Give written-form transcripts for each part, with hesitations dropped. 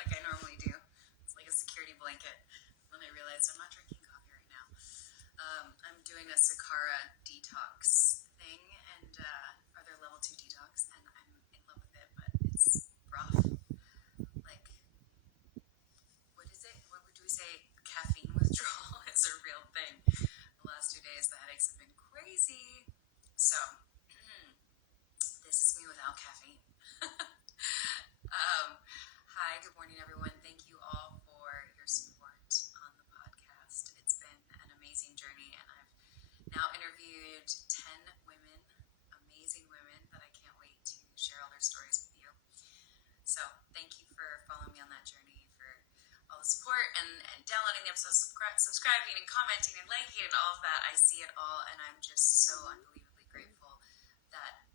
like I normally do. It's like a security blanket. When I realized I'm not drinking coffee right now. I'm doing a Sakara detox thing, and or their level 2 detox, and I'm in love with it, but it's rough. Like, what is it? What would we say? Caffeine withdrawal is a real thing. The last 2 days, the headaches have been crazy. So, this is me without caffeine. Hi, good morning, everyone. Thank you all for your support on the podcast. It's been an amazing journey, and I've now interviewed 10 women, amazing women, that I can't wait to share all their stories with you. So, thank you for following me on that journey, for all the support and downloading the episodes, subscribing and commenting and liking and all of that. I see it all, and I'm just so unbelievably grateful that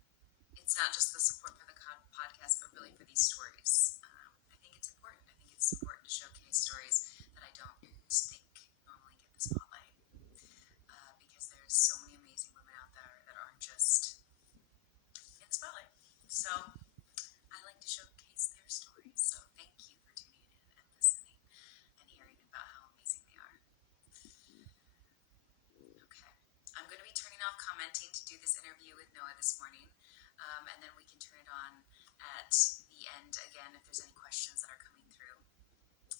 it's not just the support for the podcast, but really for these stories. I think it's important. I think it's important to showcase stories that I don't think normally get the spotlight, because there's so many amazing women out there that aren't just in the spotlight. So I like to showcase their stories. So thank you for tuning in and listening and hearing about how amazing they are. Okay. I'm going to be turning off commenting to do this interview with Noah this morning. And then we can turn it on at the end again if there's any questions that are coming through.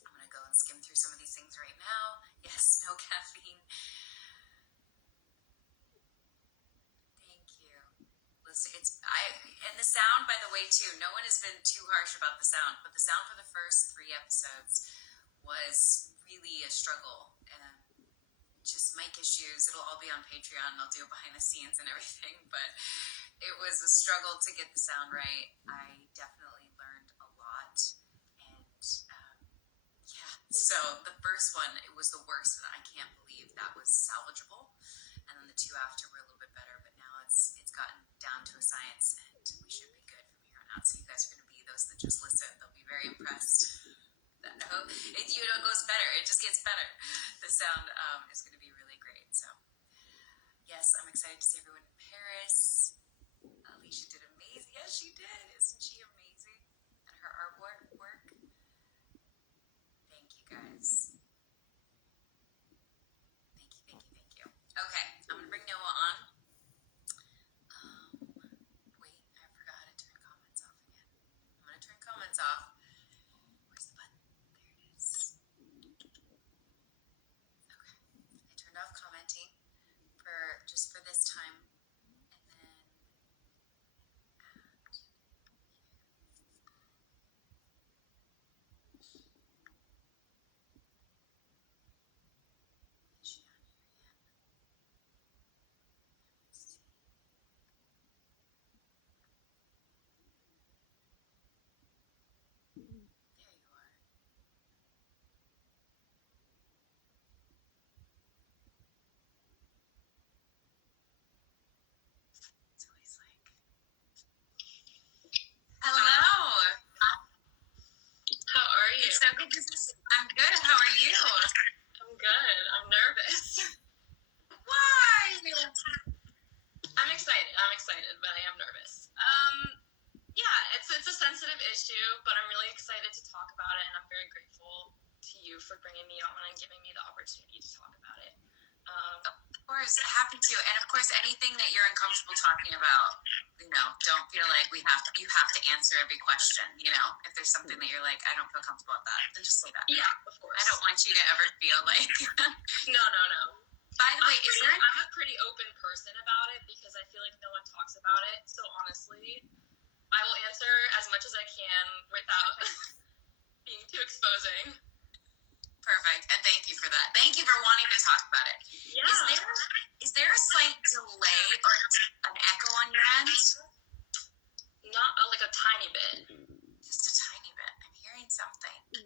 I'm going to go and skim through some of these things right now. Yes, no caffeine. Thank you. Listen, and the sound, by the way, too. No one has been too harsh about the sound, but the sound for the first 3 episodes was really a struggle. Just mic issues. It'll all be on Patreon. I'll do it behind the scenes and everything, but it was a struggle to get the sound right. I definitely learned a lot, and so the first one, it was the worst, and I can't believe that was salvageable. And then the 2 after were a little bit better, but now it's gotten down to a science, and we should be good from here on out. So you guys are going to be those that just listen. They'll be very impressed. It goes better. It just gets better. The sound is going to be really great. So yes, I'm excited to see everyone in Paris. Alicia did amazing. Yes, she did. Isn't she amazing? And her artwork. Thank you, guys. Thank you. Okay, I'm going to bring Noah on. Wait, I forgot how to turn comments off again. I'm going to turn comments off. Where's the button? There it is. Okay, I turned off commenting for this time. I'm good. How are you? I'm good. I'm nervous. Why? I'm excited, but I am nervous. Yeah, it's a sensitive issue, but I'm really excited to talk about it, and I'm very grateful to you for bringing me on and giving me the opportunity to talk about it. Of course, happy to. And of course, anything that you're uncomfortable talking about, don't feel like you have to answer every question. If there's something that you're like, I don't feel comfortable with that, then just say that. Yeah, of course. I don't want you to ever feel like. No. By the way, I'm a pretty open person about it because I feel like no one talks about it. So honestly, I will answer as much as I can without being too exposing. Perfect, and thank you for that. Thank you for wanting to talk about it. Yeah. Is there a slight delay or an echo on your end? Not like a tiny bit. Just a tiny bit. I'm hearing something.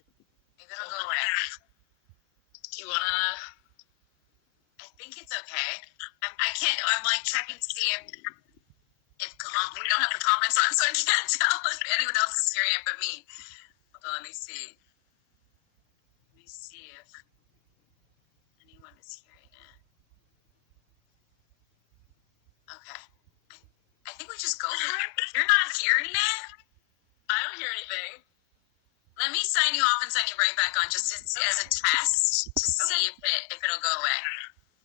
Maybe it'll go away. Do you wanna? I think it's okay. I'm like checking to see if we don't have the comments on, so I can't tell if anyone else is hearing it but me. Hold on, let me see. See if anyone is hearing it. Okay. I think we just go for it. If you're not hearing it, I don't hear anything. let me sign sign you off and sign you right back on just as a test to see if it'll go away.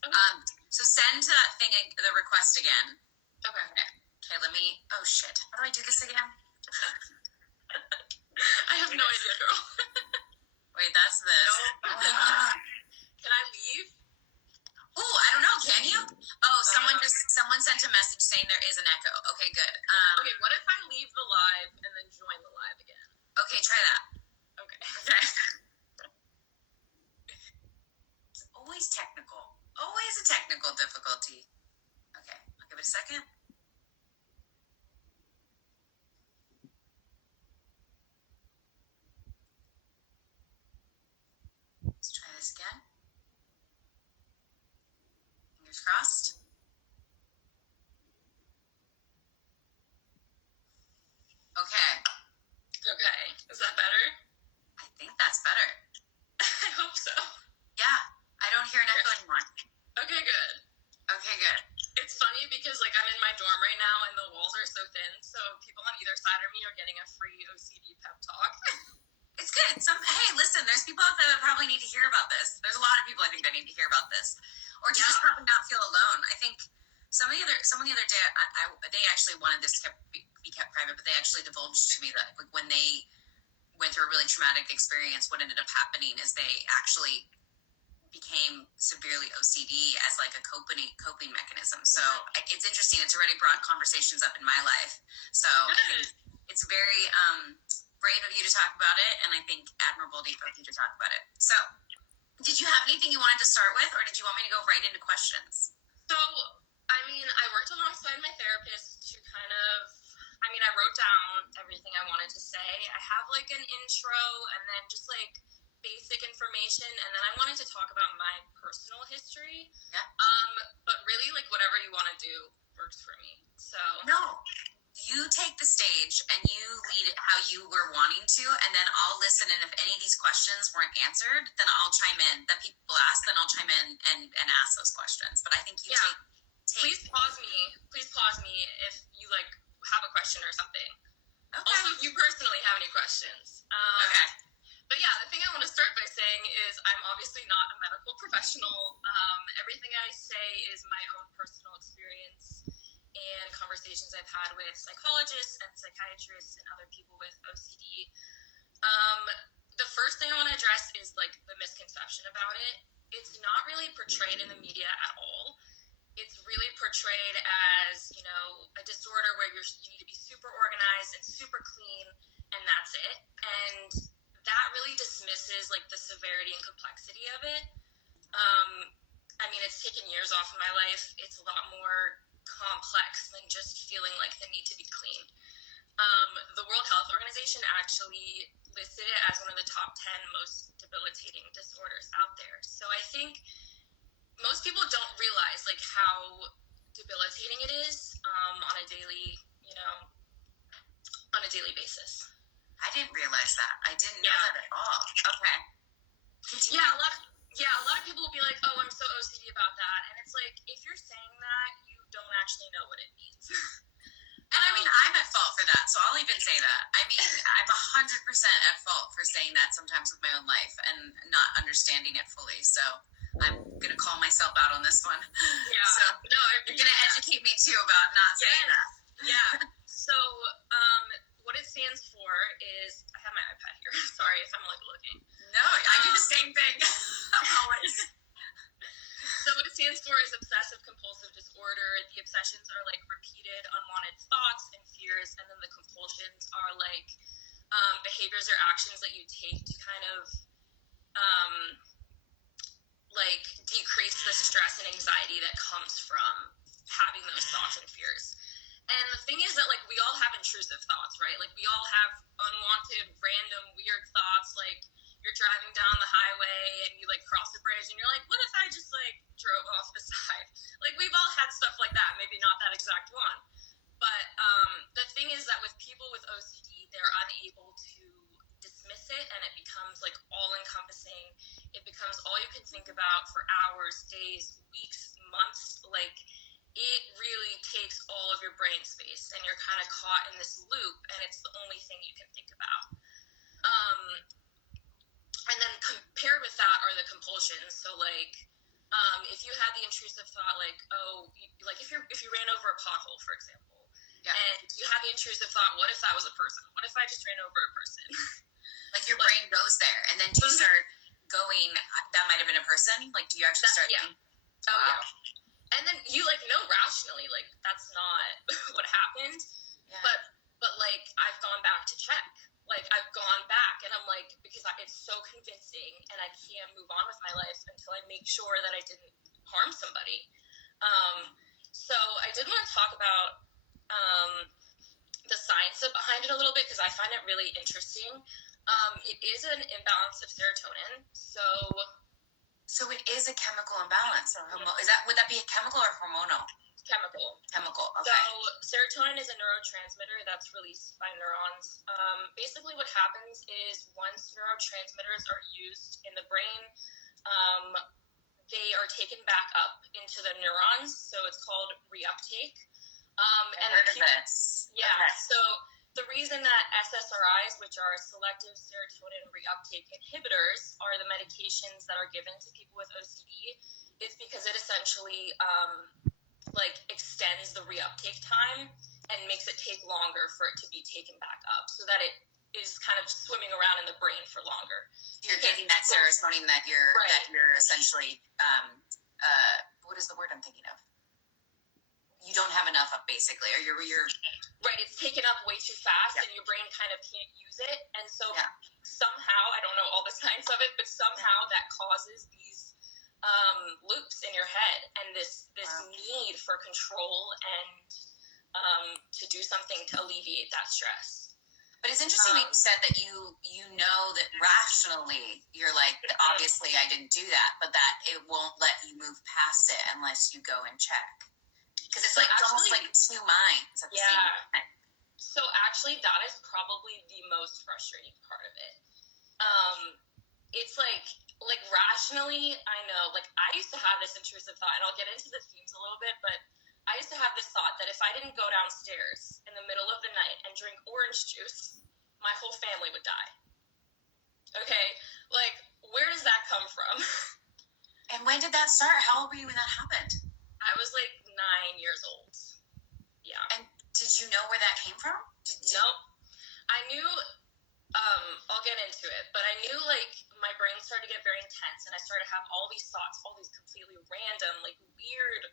Okay. So send that thing, the request again. Okay. Okay, let me. Oh shit! How do I do this again? I have no idea, girl. Wait, that's this. No. Can I leave? Oh, I don't know. Can you? Oh, someone sent a message saying there is an echo. Okay, good. Okay, what if I leave the live and then join the live again? Okay, try that. Okay. It's always technical. Always a technical difficulty. Okay, I'll give it a second. Let's try this again. Fingers crossed. Okay. Okay. Is that better? I think that's better. I hope so. Yeah, I don't hear an echo anymore. Okay, good. Okay, good. It's funny because like I'm in my dorm right now and the walls are so thin, so people on either side of me are getting a free OCD pep talk. It's good. Hey, listen, there's people out there that probably need to hear about this. There's a lot of people I think that need to hear about this, or to just probably not feel alone. I think someone the other day, they actually wanted this to be kept private, but they actually divulged to me that like when they went through a really traumatic experience, what ended up happening is they actually became severely OCD as like a coping mechanism. So it's interesting. It's already brought conversations up in my life. So I think it's very brave of you to talk about it, and I think admirable of you to talk about it. So, did you have anything you wanted to start with, or did you want me to go right into questions? So, I mean, I worked alongside my therapist to kind of, I wrote down everything I wanted to say. I have like an intro and then just like basic information, and then I wanted to talk about my personal history. Yeah. But really, like whatever you want to do works for me. So no, you take the stage and you lead it how you were wanting to, and then I'll listen. And if any of these questions weren't answered, then I'll chime in. That people ask, then I'll chime in and ask those questions. But I think you take. Please pause me. Please pause me if you like have a question or something. Okay. Also, if you personally have any questions. Okay. But yeah, the thing I want to start by saying is I'm obviously not a medical professional. Everything I say is my own personal experience and conversations I've had with psychologists and psychiatrists and other people with OCD. The first thing I want to address is like the misconception about it. It's not really portrayed in the media at all. It's really portrayed as, you know, a disorder where you need to be super organized and super clean, and that's it. And that really dismisses like the severity and complexity of it. It's taken years off of my life. It's a lot more complex than just feeling like the need to be clean. The World Health Organization actually listed it as one of the top 10 most debilitating disorders out there. So I think most people don't realize like how debilitating it is on a daily basis. I didn't realize that. I didn't know that at all. Okay. Continue. Yeah, a lot of people will be like, oh, I'm so OCD about that. And it's like, if you're saying that, you don't actually know what it means. And I'm at fault for that, so I'll even say that. I'm 100% at fault for saying that sometimes with my own life and not understanding it fully. So I'm going to call myself out on this one. Yeah. So no, you're going to educate me too about not saying that. Yeah. So what it stands for is, I have my iPad here. Sorry if I'm like looking. No, I do the same thing. Always. So what it stands for is obsessive compulsive disorder. The obsessions are like repeated unwanted thoughts and fears, and then the compulsions are like behaviors or actions that you take to kind of like decrease the stress and anxiety that comes from having those thoughts and fears. And the thing is that like we all have intrusive thoughts, right? Like we all have unwanted, random, weird thoughts. Like you're driving down the highway and you like cross a bridge and you're like, what if I just like drove off the side? Like we've all had stuff like that. Maybe not that exact one. But the thing is that with people with OCD, they're unable to dismiss it, and it becomes like all encompassing. It becomes all you can think about for hours, days, weeks, months. Like it really takes all of your brain space, and you're kind of caught in this loop, and it's the only thing you can think about. And then compared with that are the compulsions. So like, if you had the intrusive thought, like, oh, like if you ran over a pothole, for example, and you have the intrusive thought, what if that was a person? What if I just ran over a person? Like your brain goes there, and then do you start going, that might have been a person? Like, do you actually start thinking? Oh, wow. Yeah. And then you like know rationally, like that's not what happened. Yeah. But like I've gone back to check. Like I've gone back and I'm like, because it's so convincing and I can't move on with my life until I make sure that I didn't harm somebody. So I did want to talk about the science behind it a little bit because I find it really interesting. It is an imbalance of serotonin. So it is a chemical imbalance. Would that be a chemical or hormonal? Chemical. Okay. So serotonin is a neurotransmitter that's released by neurons. Basically what happens is once neurotransmitters are used in the brain, they are taken back up into the neurons. So it's called reuptake. I heard of this. Yeah. Okay. So the reason that SSRIs, which are selective serotonin reuptake inhibitors, are the medications that are given to people with OCD is because it essentially extends the reuptake time and makes it take longer for it to be taken back up so that it is kind of swimming around in the brain for longer. You're getting that serotonin that you're essentially, what is the word I'm thinking of? You don't have enough of, basically, or you're right. It's taken up way too fast, and your brain kind of can't use it, and so somehow, I don't know all the science of it, but somehow that causes these loops in your head, and this need for control and to do something to alleviate that stress. But it's interesting that you said that you know that rationally you're like, obviously I didn't do that, but that it won't let you move past it unless you go and check. Because it's it's almost like two minds at the same time. So actually, that is probably the most frustrating part of it. It's like rationally, I know, like I used to have this intrusive thought, and I'll get into the themes a little bit, but I used to have this thought that if I didn't go downstairs in the middle of the night and drink orange juice, my whole family would die. Okay? Like, where does that come from? And when did that start? How old were you when that happened? I was like 9 years old. Yeah. And did you know where that came from? Nope. I knew, I'll get into it, but I knew like my brain started to get very intense and I started to have all these thoughts, all these completely random, like weird,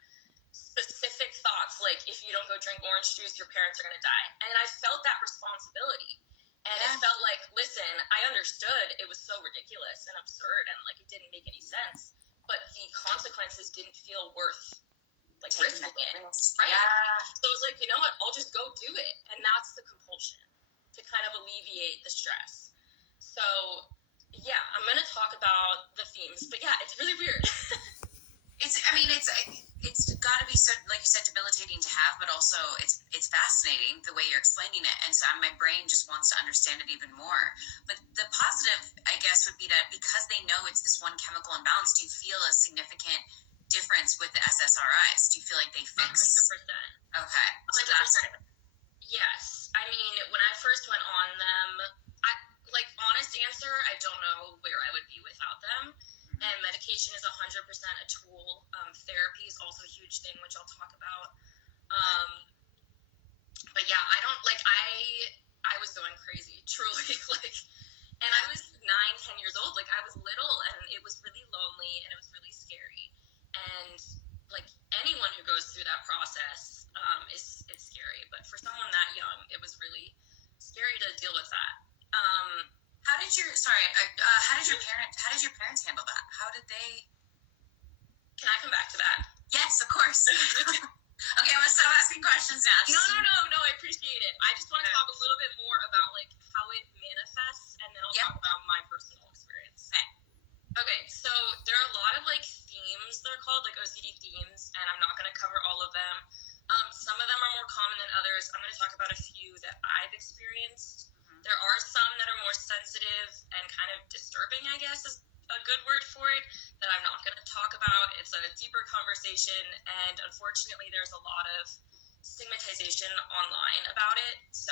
specific thoughts, like if you don't go drink orange juice, your parents are going to die. And I felt that responsibility. And it felt like, listen, I understood it was so ridiculous and absurd and like it didn't make any sense, but the consequences didn't feel worth like risking it, right? Yeah. So it was like, you know what? I'll just go do it, and that's the compulsion to kind of alleviate the stress. So yeah, I'm gonna talk about the themes, but yeah, it's really weird. It's got to be so, like you said, debilitating to have, but also it's fascinating the way you're explaining it, and so my brain just wants to understand it even more. But the positive, I guess, would be that because they know it's this one chemical imbalance, do you feel a significant difference with the SSRIs? Do you feel like they fix? 100%. Okay. 100%. Yes. I mean, when I first went on them, honest answer, I don't know where I would be without them. And medication is 100% a tool. Therapy is also a huge thing, which I'll talk about. But yeah, I don't I was going crazy, truly. And I was 9-10 years old. Like I was little, and it was really lonely, and it was really scary. And like anyone who goes through that process, it's scary. But for someone that young, it was really scary to deal with that. How did your parents handle that? How did they? Can I come back to that? Yes, of course. Okay, I'm gonna stop asking questions now. No, I appreciate it. I just want to talk a little bit more about like how it manifests, and then I'll talk about my personal experience. Okay, so there are a lot of like themes, they're called like OCD themes, and I'm not gonna cover all of them. Some of them are more common than others. I'm gonna talk about a few that I've experienced. There are some that are more sensitive and kind of disturbing, I guess is a good word for it, that I'm not going to talk about. It's a deeper conversation, and unfortunately there's a lot of stigmatization online about it. So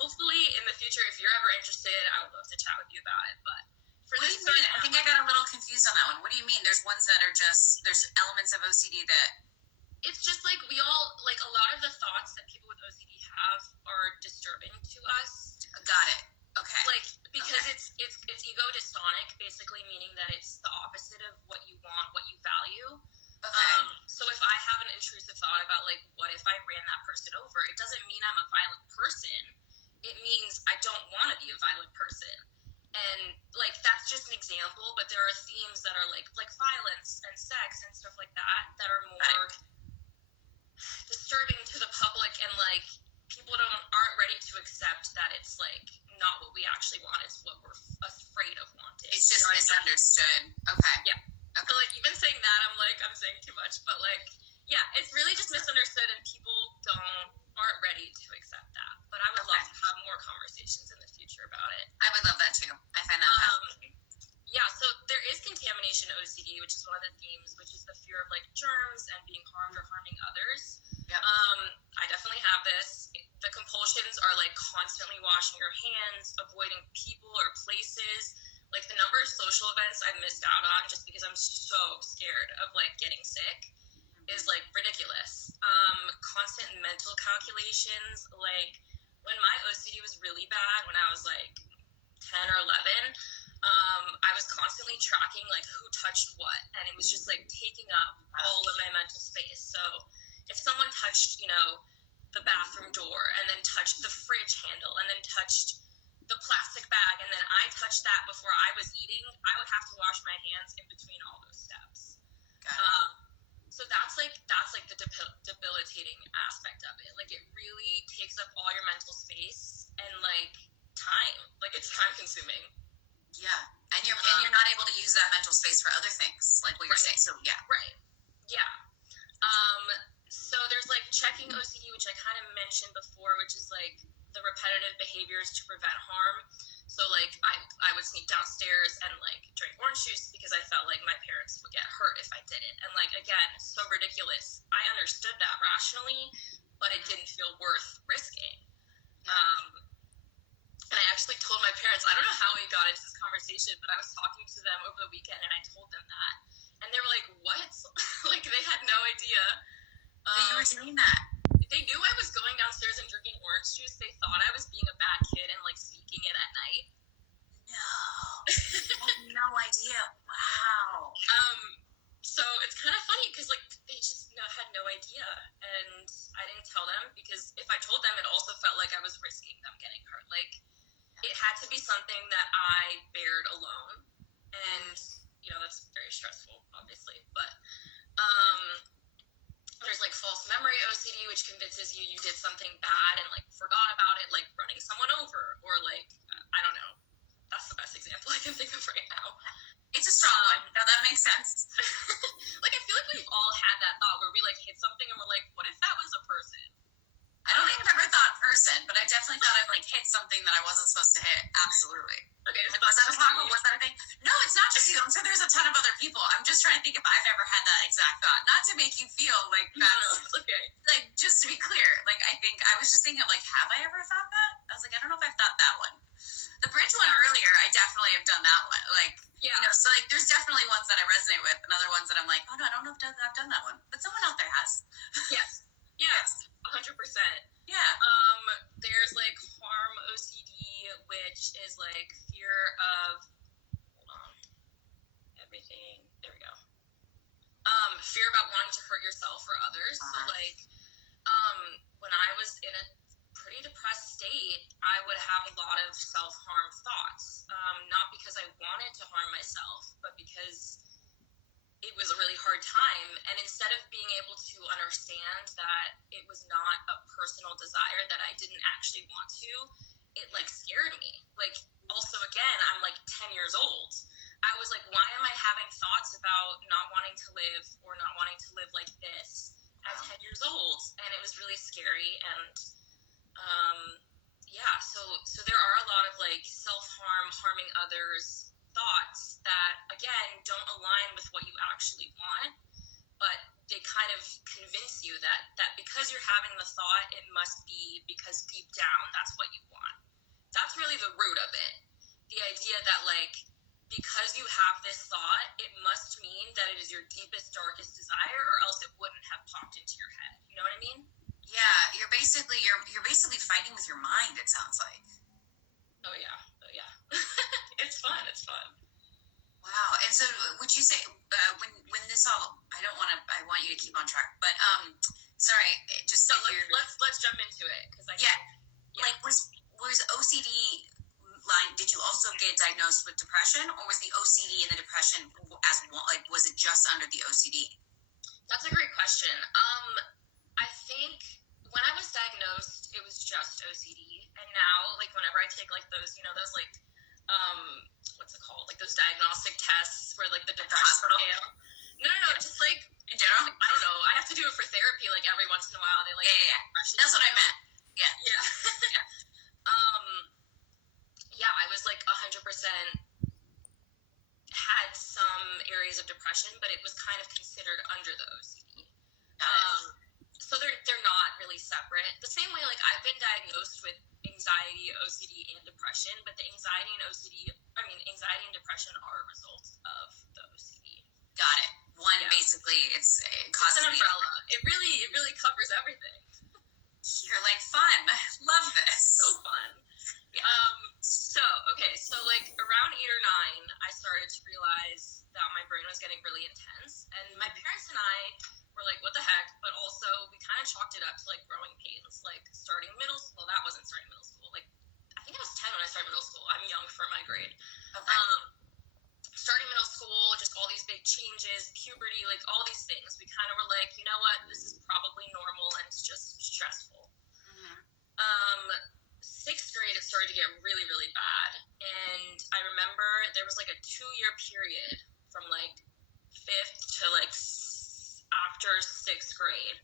hopefully in the future, if you're ever interested, I would love to chat with you about it. But for What do this you mean? I think I got a little confused on that one. What do you mean? There's ones that are just, there's elements of OCD that... It's just like we all, like a lot of the thoughts that people with OCD have are disturbing to us. Got it. Okay. Like, because it's ego dystonic, basically meaning that it's the opposite of what you want, what you value. Okay. So if I have an intrusive thought about, like, what if I ran that person over, it doesn't mean I'm a violent person. It means I don't want to be a violent person. And, like, that's just an example, but there are themes that are, like violence and sex and stuff like that are more disturbing to the public, and, like, people aren't ready to accept that it's, like, not what we actually want. It's what we're afraid of wanting. It's just misunderstood. Okay. Yeah. So, like, you've been saying that, I'm saying too much, but, like, yeah, it's really just misunderstood, and people aren't ready to accept that. But I would love to have more conversations in the future about it. I would love that too. I find that fascinating. Yeah, so there is contamination OCD, which is one of the themes, which is the fear of, like, germs and being harmed or harming others. Yep. I definitely have this. The compulsions are, like, constantly washing your hands, avoiding people or places. Like, the number of social events I've missed out on just because I'm so scared of, like, getting sick is, like, ridiculous. Constant mental calculations. Like, when my OCD was really bad, when I was, like, 10 or 11, I was constantly tracking, like, who touched what, and it was just, like, taking up all of my mental space. So if someone touched, you know, the bathroom door, and then touched the fridge handle, and then touched the plastic bag, and then I touched that before I was eating, I would have to wash my hands in between all those steps. So that's like the debilitating aspect of it. Like, it really takes up all your mental space and, like, time. Like, it's time consuming. Yeah, and you're not able to use that mental space for other things, like what you're saying. So yeah. Right. Yeah. So there's, like, checking OCD, which I kind of mentioned before, which is, like, the repetitive behaviors to prevent harm. So, like, I would sneak downstairs and, like, drink orange juice because I felt like my parents would get hurt if I did it. And, like, again, so ridiculous. I understood that rationally, but it didn't feel worth risking. And I actually told my parents, I don't know how we got into this conversation, but I was talking to them over the weekend, and I told them that. And they were like, what? Like, they had no idea. That you were doing that. They knew I was going downstairs and drinking orange juice. They thought I was being a bad kid and, like, sneaking it at night. No. I had no idea. Wow. So it's kind of funny because, like, they just had no idea. And I didn't tell them because if I told them, it also felt like I was risking them getting hurt. Like, it had to be something that I bared alone. And, you know, that's very stressful, obviously. But there's, like, false memory OCD, which convinces you did something bad and, like, forgot about it, like running someone over, or, like, I don't know. That's the best example I can think of right now. It's a strong one. No, that makes sense. Like, I feel like we've all had that thought where we, like, hit something and we're like, what if that was a person? I don't think I've ever thought person, but I definitely thought I'd, like, hit something that I wasn't supposed to hit. Absolutely. Okay, like, was that a problem? Was that a thing? No, it's not just you. I'm sure there's a ton of other people. I'm just trying to think if I've ever had that exact thought. Not to make you feel like that's... No, it's okay. Like, just to be clear, like, I think I was just thinking of, like, have I ever thought that? I was like, I don't know if I've thought that one. The bridge one earlier, I definitely have done that one. Like, you know, so, like, there's definitely ones that I resonate with, and other ones that I'm like, oh, no, I don't know if I've done that one. But someone out there has. Yes. Yes. 100%. Yeah. There's, like, harm OCD, which is, like, fear of, hold on, everything, there we go. Fear about wanting to hurt yourself or others. So, like, when I was in a pretty depressed state, I would have a lot of self-harm thoughts. Not because I wanted to harm myself, but because it was a really hard time. And instead of being able to understand that it was not a personal desire, that I didn't actually want to, it, like, scared me. Like, also, again, I'm, like, 10 years old. I was like, why am I having thoughts about not wanting to live or not wanting to live like this at 10 years old? And it was really scary. And yeah, so there are a lot of, like, self-harm, harming others thoughts that, again, don't align with what you actually want, but they kind of convince you that because you're having the thought, it must be because deep down that's what you want. That's because you have this thought, it must mean that it is your deepest, darkest desire, or else it wouldn't have popped into your head. You know what I mean? Yeah, you're basically fighting with your mind, it sounds like. Oh yeah. It's fun. Wow. And so would you say when this all, I want you to keep on track, but sorry, just so let's jump into it, because like was OCD did you also get diagnosed with depression, or was the OCD and the depression as one, like, was it just under the OCD? That's a great question. I think when I was diagnosed, it was just OCD, and now, like, whenever I take like those, those like, what's it called, like those diagnostic tests where like the depression scale. No, yeah. Just like in general. Like, I don't know. I have to do it for therapy like every once in a while. They like That's what I meant. Yeah. Yeah, I was like 100% had some areas of depression, but it was kind of considered under the OCD. So they're not really separate. The same way, like, I've been diagnosed with anxiety, OCD, and depression, but the anxiety and depression are a result of the OCD. Got it. One, basically, it causes an umbrella. It really covers everything. You're like, fun. Love this. So fun. Yeah. So like around 8 or 9, I started to realize that my brain was getting really intense, and my parents and I were like, what the heck? But also, we kind of chalked it up to like growing pains, like starting middle school. That wasn't starting middle school. Like, I think I was 10 when I started middle school. I'm young for my grade. Okay. Starting middle school, just all these big changes, puberty, like all these things. We kind of were like, you know what? This is probably normal, and it's just stressful. 6th grade, it started to get really, really bad. And I remember there was like a 2-year period from like 5th to like after 6th grade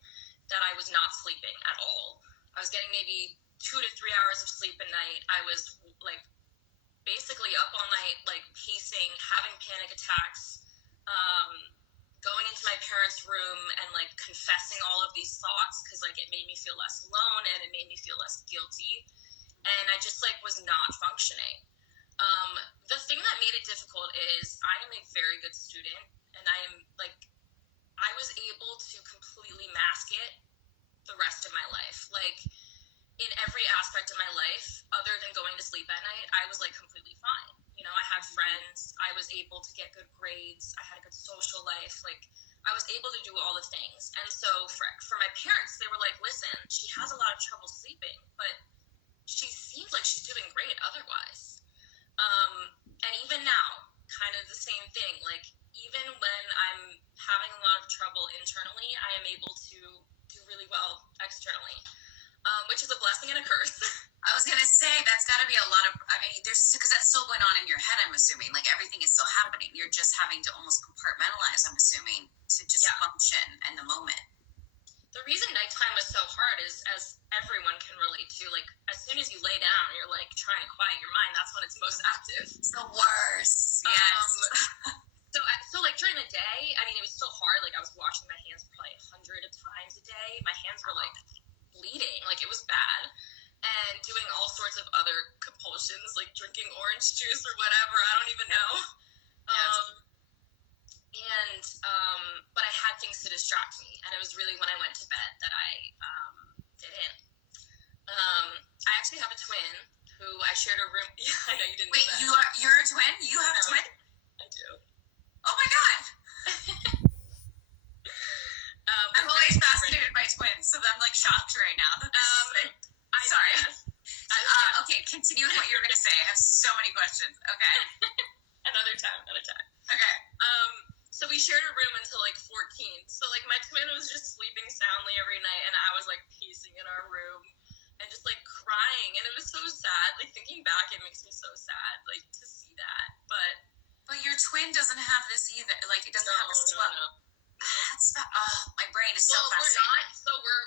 that I was not sleeping at all. I was getting maybe 2 to 3 hours of sleep a night. I was like basically up all night, like pacing, having panic attacks, going into my parents' room and like confessing all of these thoughts, because like it made me feel less alone and it made me feel less guilty. And I just like was not functioning. The thing that made it difficult is I am a very good student, and I was able to completely mask it the rest of my life. Like, in every aspect of my life, other than going to sleep at night, I was like completely fine. I had friends, I was able to get good grades, I had a good social life, like I was able to do all the things. And so for my parents, they were like, listen, she has a lot of trouble sleeping, but she seems like she's doing great otherwise. And even now, kind of the same thing. Like, even when I'm having a lot of trouble internally, I am able to do really well externally, which is a blessing and a curse. I was going to say, that's got to be a lot of, because that's still going on in your head, I'm assuming. Like, everything is still happening. You're just having to almost compartmentalize, I'm assuming, to just function in the moment. The reason nighttime was so hard is, as everyone can relate to, like, as soon as you lay down, you're, like, trying to quiet your mind. That's when it's most active. It's the worst. Yes. So, like, during the day, I mean, it was still hard. Like, I was washing my hands probably 100 times a day. My hands were, like, bleeding. Like, it was bad. And doing all sorts of other compulsions, like drinking orange juice or whatever. I don't even know. But I had things to distract me, and it was really when I went to bed that I didn't. I actually have a twin who I shared a room. Yeah, I know you didn't. Wait, know that. you're a twin? You have a twin? I do. Oh my god! I'm always fascinated by twins, so I'm like shocked right now. That this is like, sorry. Okay, continue with what you were going to say. I have so many questions. Okay. Another time. Okay. So we shared a room until like 14. So like my twin was just sleeping soundly every night, and I was like pacing in our room and just like crying, and it was so sad. Like, thinking back, it makes me so sad, like, to see that. But your twin doesn't have this either. Like, it doesn't have this as well. No. My brain is so fascinating.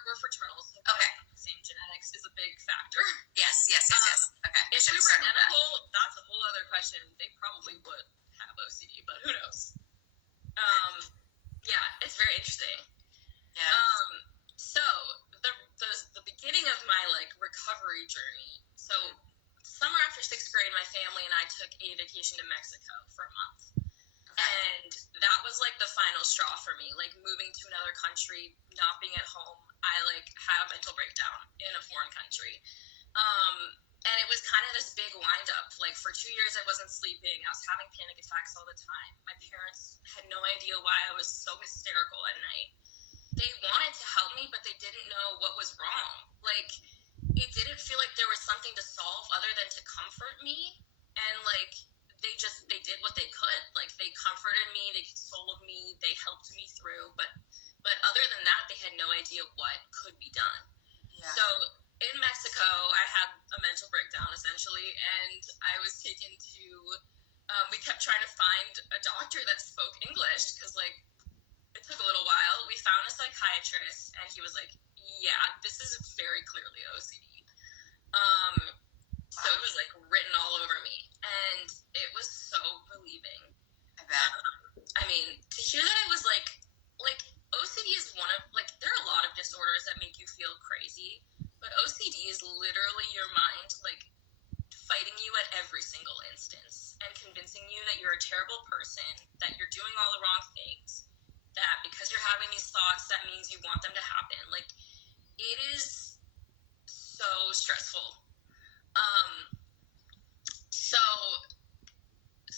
We're fraternal. So okay. Same genetics is a big factor. Yes. Okay. If we were identical, that's a whole other question. They probably would have OCD, but who knows? Yeah, it's very interesting. Yeah. So the beginning of my like recovery journey. So summer after 6th grade, my family and I took a vacation to Mexico for a month. Okay. And that was like the final straw for me, like moving to another country, not being at home. I like had a mental breakdown in a foreign country. And it was kind of this big wind up. Like for 2 years, I wasn't sleeping. I was having panic attacks all the time. My parents had no idea why I was so hysterical at night. They wanted to help me, but they didn't know what was wrong. Like, it didn't feel like there was something to solve other than to comfort me. And like, they did what they could. Like, they comforted me, they consoled me, they helped me through. But other than that, they had no idea what could be done. Yeah. So in Mexico, I had a mental breakdown essentially, and I was taken to. We kept trying to find a doctor that spoke English because like it took a little while. We found a psychiatrist, and he was like, "Yeah, this is very clearly OCD." So it was like written all over me, and it was so relieving. I bet. I mean, to hear that I was like OCD is one of like there are a lot of disorders that make you feel crazy, but OCD is literally your mind like fighting you at every single instance and convincing you that you're a terrible person, that you're doing all the wrong things, that because you're having these thoughts that means you want them to happen. Like it is so stressful.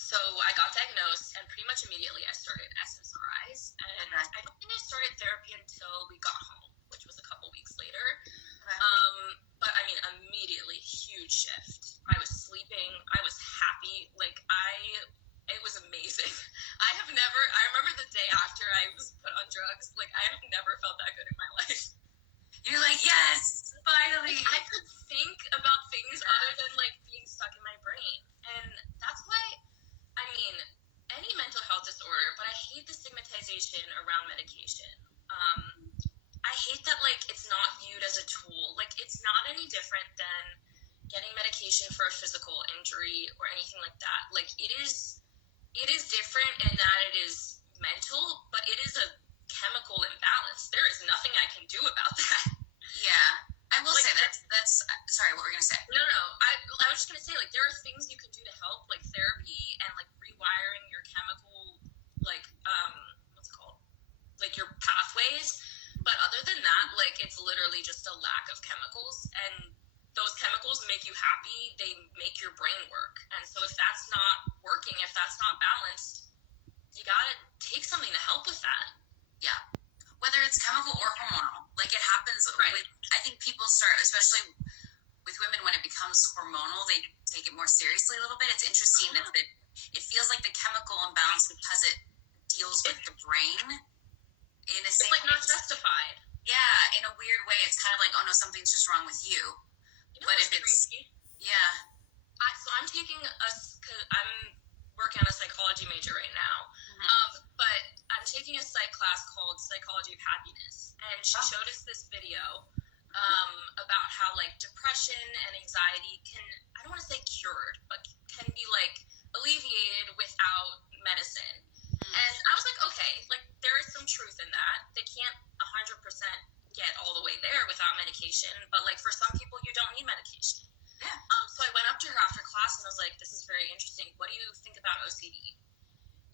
So I got diagnosed, and pretty much immediately I started SSRIs, and I don't think I started therapy until we got home, which was a couple weeks later. But I mean, immediately, huge shift. I was sleeping, I was happy, it was amazing. I remember the day after I was put on drugs, like I have never felt that good in my life. You're like, yes, finally. Like, I could think about things other than like being stuck in my brain, and that's why. I mean, any mental health disorder, but I hate the stigmatization around medication. I hate that, like, it's not viewed as a tool. Like, it's not any different than getting medication for a physical injury or anything like that. Like, it is different in that it is mental, but it is a chemical imbalance. There is nothing I can do about that. Yeah. I will say that's sorry, what were you going to say? No. I was just going to say, like, there are things you can do to help, like therapy and, like, rewiring your chemical, like, what's it called? Like, your pathways. But other than that, like, it's literally just a lack of chemicals. And those chemicals make you happy. They make your brain work. And so if that's not working, if that's not balanced, you got to take something to help with that. Yeah. Whether it's chemical or hormonal. Like, it happens. Right. I think people start, especially with women, when it becomes hormonal, they take it more seriously a little bit. It's interesting that it feels like the chemical imbalance because it deals with the brain in a It's like not justified. Yeah, in a weird way. It's kind of like, oh no, something's just wrong with you. But if it's crazy? Yeah. So I'm taking because I'm working on a psychology major right now. But I'm taking a psych class called Psychology of Happiness, and she showed us this video about how like depression and anxiety can, I don't want to say cured, but can be like alleviated without medicine. And I was like, okay, like there is some truth in that. They can't 100% get all the way there without medication, but like for some people you don't need medication. Yeah. So I went up to her after class and I was like, this is very interesting. What do you think about OCD?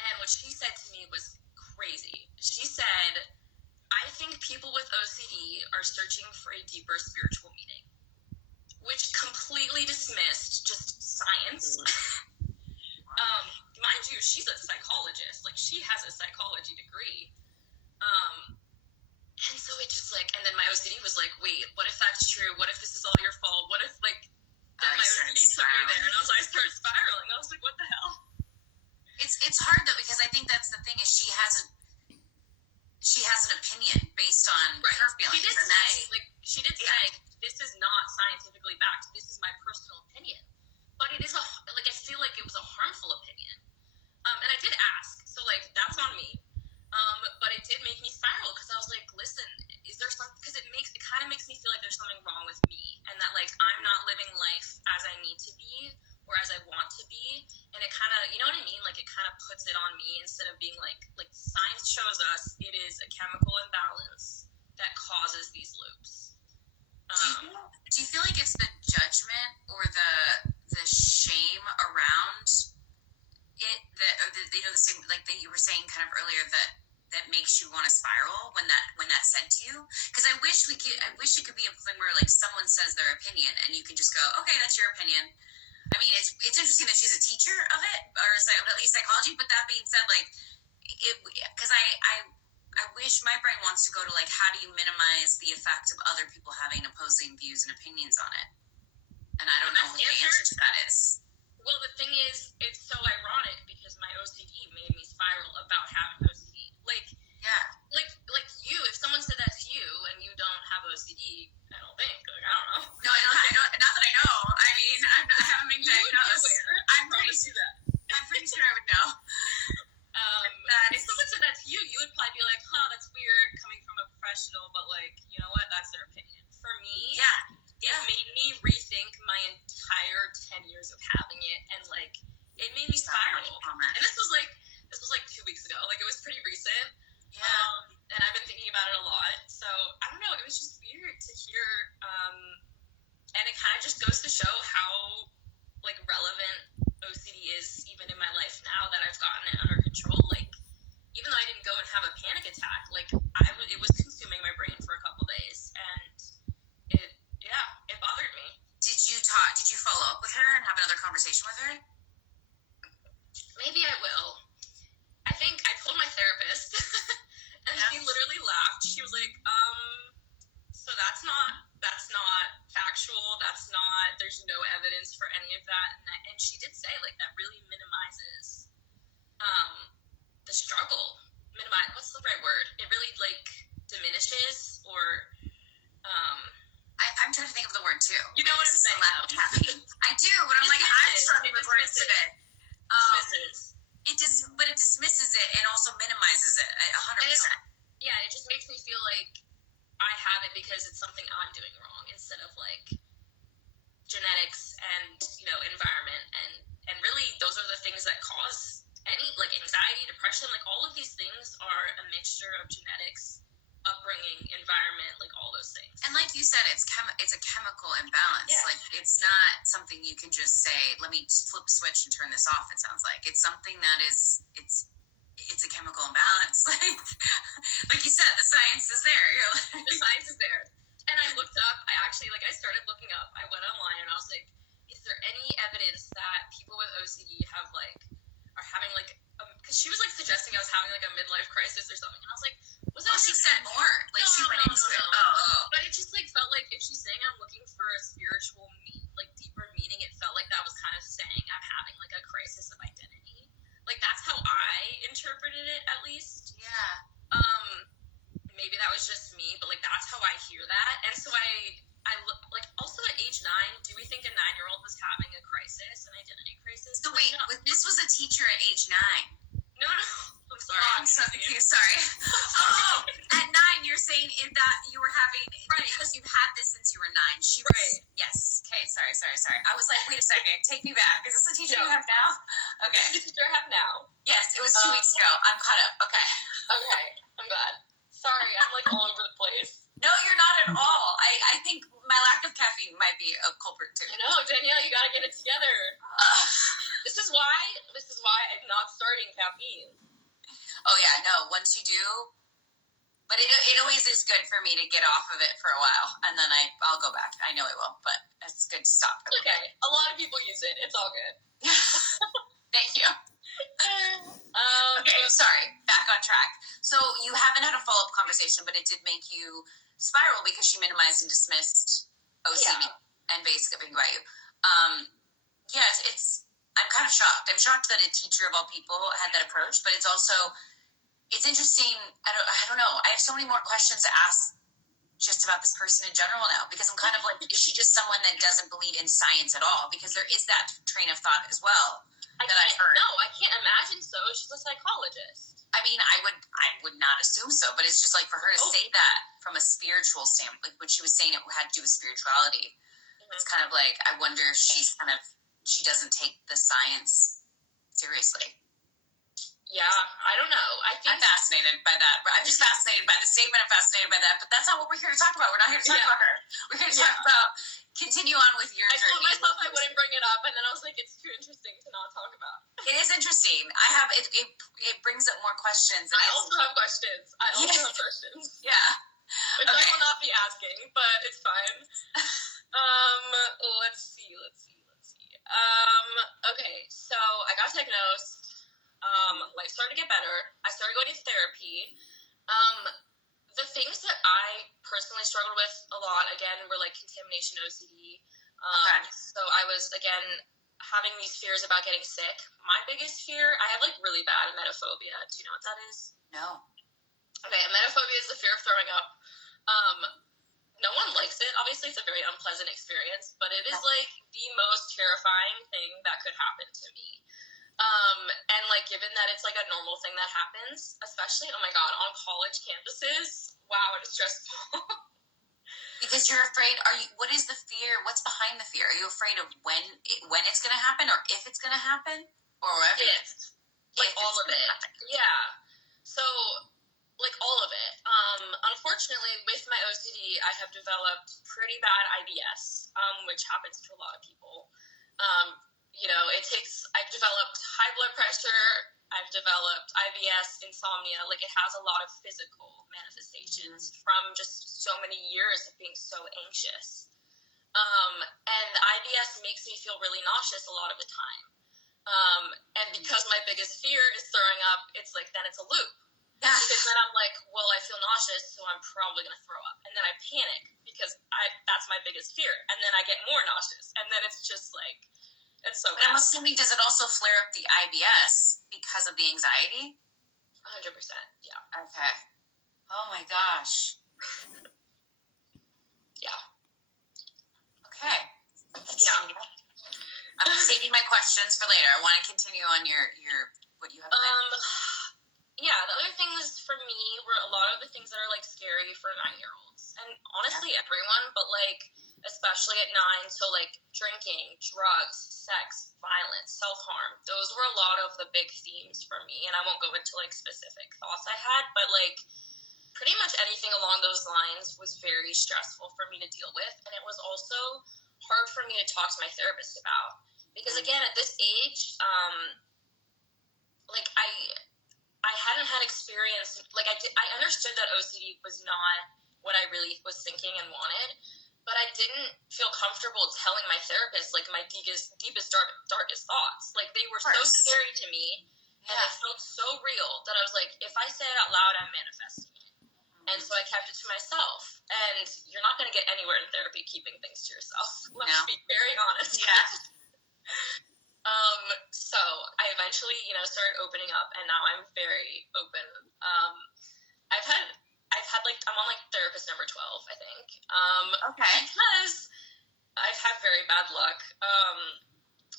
And what she said to me was crazy. She said, I think people with OCD are searching for a deeper spiritual meaning, which completely dismissed just science. Mind you, she's a psychologist. Like, she has a psychology degree. And so it just like, and then my OCD was like, wait, what if that's true? What if this is all your fault? What if like, then my OCD took me there, and I started spiraling. I was like, what the hell? It's hard though, because I think that's the thing is she has an opinion based on her feelings. She did say this is not scientifically backed. This is my personal opinion, but it is I feel like it was a harmful opinion. And I did ask, so like that's on me. But it did make me spiral because I was like, listen, is there something? Because it kind of makes me feel like there's something wrong with me, and that like I'm not living life as I need to be or as I want to be, and it kind of, you know what I mean? Like it kind of puts it on me instead of being like science shows us it is a chemical imbalance that causes these loops. Do you feel like it's the judgment or the shame the same, like that you were saying kind of earlier, that makes you want to spiral when that's said to you? Because I wish it could be a thing where like someone says their opinion and you can just go, okay, that's your opinion. I mean, it's interesting that she's a teacher of it, or at least psychology. But that being said, like, because I wish my brain wants to go to like, how do you minimize the effect of other people having opposing views and opinions on it? And I don't know what the answer to that is. Well, the thing is, it's so ironic because my OCD made me spiral about having OCD. Like, yeah, like you, if someone said that to you and you don't have OCD, I don't think. Like, I don't know. No, I don't. Not that I know. I mean, I haven't been diagnosed. I'm pretty sure I would know. If someone said that to you, you would probably be like, "Huh, that's weird coming from a professional," but like, you know what? That's their opinion. For me, it made me rethink my entire 10 years of having it, and like, it made me spiral. And this was like 2 weeks ago. Like, it was pretty recent. And I've been thinking about it a lot. So I don't know. It was just weird to hear. And it kind of just goes to show how like relevant OCD is even in my life now that I've gotten it under control. Like, even though I didn't go and have a panic attack, like it was consuming my brain for a couple days, and it bothered me. Did you follow up with her and have another conversation with her? Maybe I will. I think I told my therapist and she literally laughed. She was like, so that's not factual. There's no evidence for any of that. And she did say, like, that really minimizes the struggle. What's the right word? It really, like, diminishes or... I'm trying to think of the word, too. You know what I'm saying? Lack of caffeine. I do, but I'm like, I'm struggling with words today. But it dismisses it and also minimizes it 100%. Yeah, it just makes me feel like I have it because it's something I'm doing wrong instead of like genetics and, you know, environment and really those are the things that cause any like anxiety, depression, like all of these things are a mixture of genetics, upbringing, environment, like all those things. And like you said, it's a chemical imbalance. Yeah. Like, it's not something you can just say, let me flip a switch and turn this off. It sounds like it's something that it's a chemical imbalance. Like you said, the science is there. The science is there. And I looked up, I started looking up, I went online and I was like, is there any evidence that people with OCD are having like, because she was like suggesting I was having like a midlife crisis or something. And I was like, was that? She said more. Like, she went into it. Oh. But it just like felt like if she's saying I'm looking for a spiritual, like deeper meaning, it felt like that was kind of saying I'm having like a crisis of identity. Like, that's how I interpreted it, at least. Yeah. Maybe that was just me, but like that's how I hear that. And so I look like also at age 9, do we think a 9-year-old was having a crisis, an identity crisis? So wait, no. This was a teacher at age 9. No. I'm sorry. Oh, I'm so confused. Sorry. Oh, at 9, you're saying that you were having because you've had this since you were 9. She was, right. Yes. Okay. Sorry. I was like, wait a second. Take me back. Is this the teacher you have now? Okay. This is the teacher I have now. Yes, it was 2 weeks ago. I'm caught up. Okay. I'm glad. Sorry, I'm like all over the place. No, you're not at all. I think my lack of caffeine might be a culprit too. I know, Danielle, you gotta get it together. This is why I'm not starting caffeine. Oh yeah, no. Once you do, but it always is good for me to get off of it for a while, and then I'll go back. I know I will, but it's good to stop. Okay, a lot of people use it. It's all good. Thank you. Okay, sorry. Back on track. So you haven't had a follow-up conversation, but it did make you spiral because she minimized and dismissed OCD and basically about you. Yes, I'm kind of shocked. I'm shocked that a teacher of all people had that approach, but it's interesting. I don't know. I have so many more questions to ask just about this person in general now, because I'm kind of like, is she just someone that doesn't believe in science at all? Because there is that train of thought as well. I've heard. No, I can't imagine so. She's a psychologist. I mean, I would not assume so, but it's just like for her to say that from a spiritual standpoint, like when she was saying it had to do with spirituality, it's kind of like, I wonder if she doesn't take the science seriously. Yeah, I don't know. I'm fascinated by that. I'm just fascinated by the statement. I'm fascinated by that. But that's not what we're here to talk about. We're not here to talk about her. We're here to talk about, continue on with your journey. I told myself I wouldn't bring it up, and then I was like, it's too interesting to not talk about. It is interesting. I have, it it brings up more questions. I also have questions. Yeah. Which I will not be asking, but it's fine. Let's see. Okay, so I got diagnosed. Life started to get better. I started going to therapy. The things that I personally struggled with a lot, again, were like contamination, OCD. So I was, again, having these fears about getting sick. My biggest fear, I have like really bad emetophobia. Do you know what that is? No. Okay, emetophobia is the fear of throwing up. No one likes it. Obviously, it's a very unpleasant experience, but it is like the most terrifying thing that could happen to me. And like, given that it's like a normal thing that happens, especially, oh my God, on college campuses, wow, it is stressful. Because you're afraid. What is the fear? What's behind the fear? Are you afraid of when it's going to happen, or if it's going to happen, or everything? Like all of it. Yeah. So, like all of it. Unfortunately, with my OCD, I have developed pretty bad IBS, which happens to a lot of people. I've developed high blood pressure, I've developed IBS, insomnia. Like, it has a lot of physical manifestations from just so many years of being so anxious. And the IBS makes me feel really nauseous a lot of the time. And because my biggest fear is throwing up, it's like, then it's a loop. Because then I'm like, well, I feel nauseous, so I'm probably going to throw up. And then I panic because that's my biggest fear. And then I get more nauseous. And then it's just like, it's so bad. I'm assuming, does it also flare up the IBS because of the anxiety? 100%, yeah. Okay. Oh my gosh. Yeah. Okay. Yeah. I'm saving my questions for later. I want to continue on your what you have planned. Yeah, the other things for me were a lot of the things that are like scary for 9-year-olds, and honestly everyone, but like especially at 9. So like drinking, drugs, sex, violence, self-harm. Those were a lot of the big themes for me, and I won't go into like specific thoughts I had, but like pretty much anything along those lines was very stressful for me to deal with, and it was also hard for me to talk to my therapist about, because again, at this age, like I hadn't had experience, like I understood that OCD was not what I really was thinking and wanted, but I didn't feel comfortable telling my therapist like my deepest, darkest thoughts. Like, they were so scary to me, and they felt so real that I was like, if I say it out loud, I'm manifesting it. And so I kept it to myself. And you're not going to get anywhere in therapy keeping things to yourself. Let's be very honest. Yeah. So I eventually, started opening up, and now I'm very open. I've had like, I'm on like therapist number 12, I think. Okay. Because I've had very bad luck.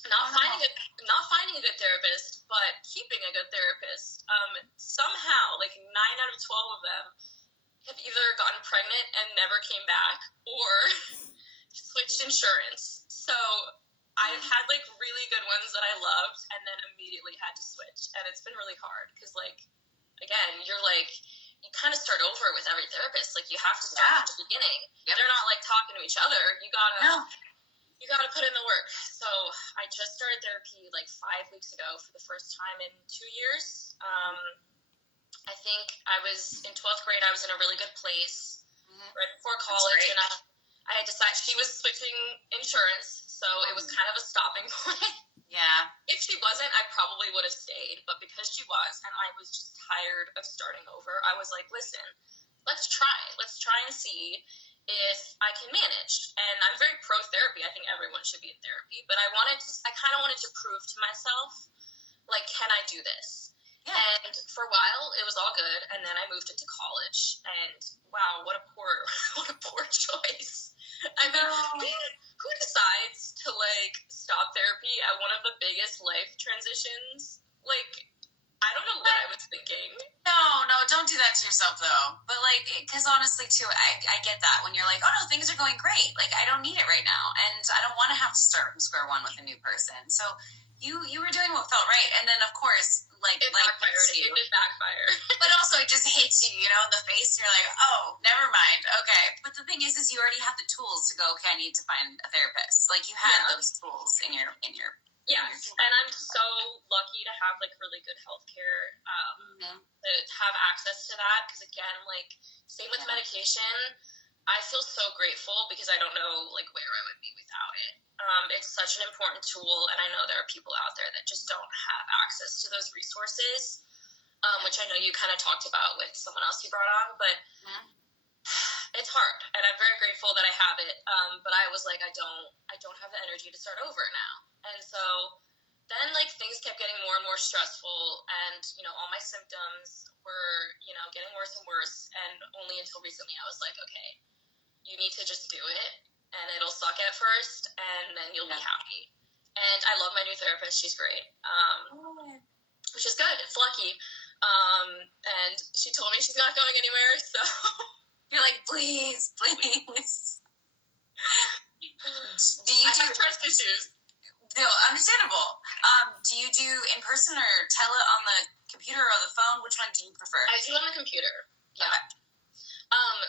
Not finding a good therapist, but keeping a good therapist. Somehow, like 9 out of 12 of them have either gotten pregnant and never came back, or switched insurance. So I've had like really good ones that I loved, and then immediately had to switch, and it's been really hard because, like, again, you're like, you kind of start over with every therapist. Like, you have to start from the beginning. Yep. They're not like talking to each other. You gotta put in the work. So I just started therapy like 5 weeks ago for the first time in 2 years. I think I was in 12th grade. I was in a really good place right before college, and I had decided she was switching insurance, so it was kind of a stopping point. Yeah. If she wasn't, I probably would have stayed, but because she was, and I was just tired of starting over, I was like, listen, let's try and see if I can manage. And I'm very pro therapy. I think everyone should be in therapy, but I kind of wanted to prove to myself, like, can I do this? Yeah. And for a while, it was all good, and then I moved into college, and wow, what a poor choice. I mean, who decides to like stop therapy at one of the biggest life transitions? Like, I don't know what I was thinking. No, don't do that to yourself though. But like, because honestly too, I get that when you're like, oh no, things are going great. Like, I don't need it right now, and I don't want to have to start from square one with a new person. So you were doing what felt right, and then of course, like, it backfired. It did backfire. But also, it just hits you, in the face. And you're like, oh, never mind. Okay. But the thing is you already have the tools to go, okay, I need to find a therapist. Like, you had those tools in your Yes, and I'm so lucky to have like really good healthcare, to have access to that. Because again, like same with medication, I feel so grateful because I don't know like where I would be without it. It's such an important tool, and I know there are people out there that just don't have access to those resources, which I know you kind of talked about with someone else you brought on, but it's hard, and I'm very grateful that I have it. But I was like, I don't have the energy to start over now, and so then like things kept getting more and more stressful, and all my symptoms were getting worse and worse, and only until recently I was like, okay, you need to just do it, and it'll suck at first, and then you'll be happy. And I love my new therapist; she's great, which is good. It's lucky, and she told me she's not going anywhere, so. You're like, please. Do you I have trust issues. No, understandable. Do you do in person or tele on the computer or the phone? Which one do you prefer? I do on the computer. Yeah. Okay.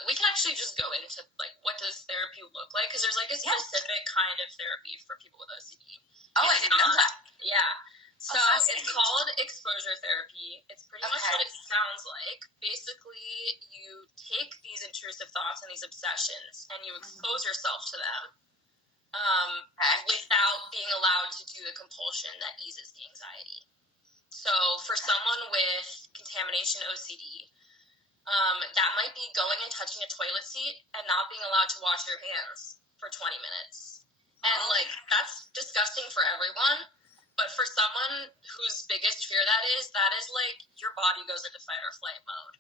We can actually just go into like what does therapy look like, because there's like a specific kind of therapy for people with OCD. Oh, I didn't know that. Yeah. So it's called exposure therapy. It's pretty much what it sounds like. Basically, you take these intrusive thoughts and these obsessions and you expose yourself to them without being allowed to do the compulsion that eases the anxiety. So for someone with contamination OCD, that might be going and touching a toilet seat and not being allowed to wash your hands for 20 minutes. And like, that's disgusting for everyone. But for someone whose biggest fear that is like your body goes into fight or flight mode.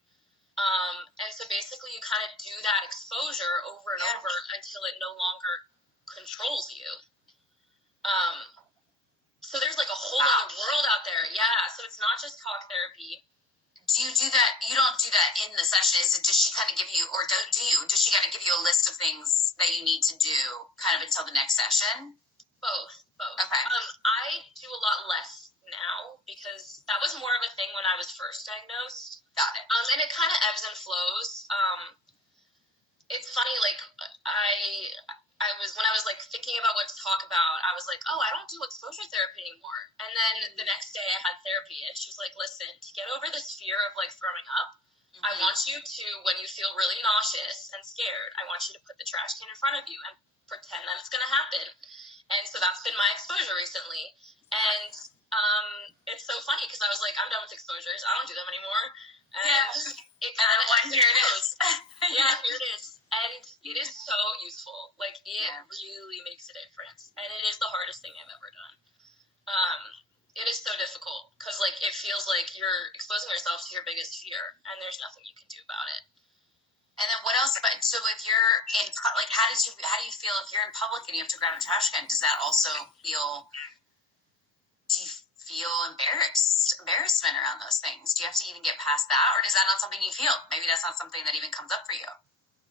And so basically you kind of do that exposure over and over until it no longer controls you. So there's like a whole other world out there. Yeah. So it's not just talk therapy. Do you do that? You don't do that in the session. Does she kind of give you, or does she kind of give you a list of things that you need to do kind of until the next session? Both. Okay. I do a lot less now because that was more of a thing when I was first diagnosed. Got it. And it kind of ebbs and flows. It's funny, like I was when I was like thinking about what to talk about, I was like, oh, I don't do exposure therapy anymore. And then the next day I had therapy, and she was like, listen, to get over this fear of like throwing up, I want you to, when you feel really nauseous and scared, I want you to put the trash can in front of you and pretend that it's going to happen. And so that's been my exposure recently. And it's so funny because I was like, I'm done with exposures. I don't do them anymore. And it kind of here it is. Yeah, here it is. And it is so useful. Like, it really makes a difference. And it is the hardest thing I've ever done. It is so difficult because, like, it feels like you're exposing yourself to your biggest fear, and there's nothing you can do about it. And then what else? But so if you're in, like, how do you feel if you're in public and you have to grab a trash can? Does that also feel? Do you feel embarrassment around those things? Do you have to even get past that, or is that not something you feel? Maybe that's not something that even comes up for you.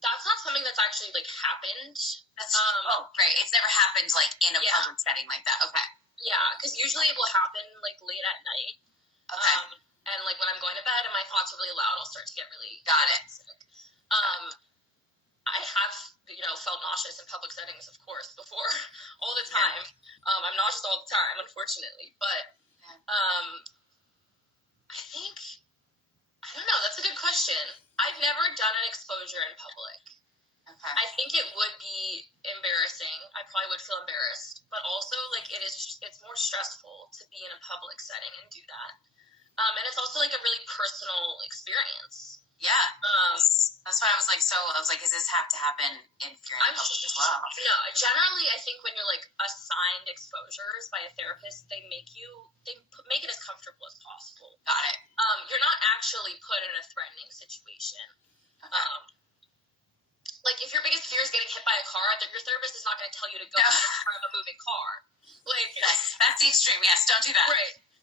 That's not something that's actually like happened. Right. It's never happened like in a public setting like that. Okay. Yeah, because usually it will happen like late at night. Okay. And like when I'm going to bed and my thoughts are really loud, I'll start to get really sick. I have, felt nauseous in public settings, of course, before, all the time. I'm nauseous all the time, unfortunately. But I don't know, that's a good question. I've never done an exposure in public. Okay. I think it would be embarrassing. I probably would feel embarrassed. But also, like, it's more stressful to be in a public setting and do that. And it's also, like, a really personal experience. Yeah. That's why I was like, does this have to happen if you're in public as well? No, generally, I think when you're like assigned exposures by a therapist, they make it as comfortable as possible. Got it. You're not actually put in a threatening situation. Okay. Like if your biggest fear is getting hit by a car, your therapist is not going to tell you to go in front of a moving car. Like that's the extreme. Yes, don't do that.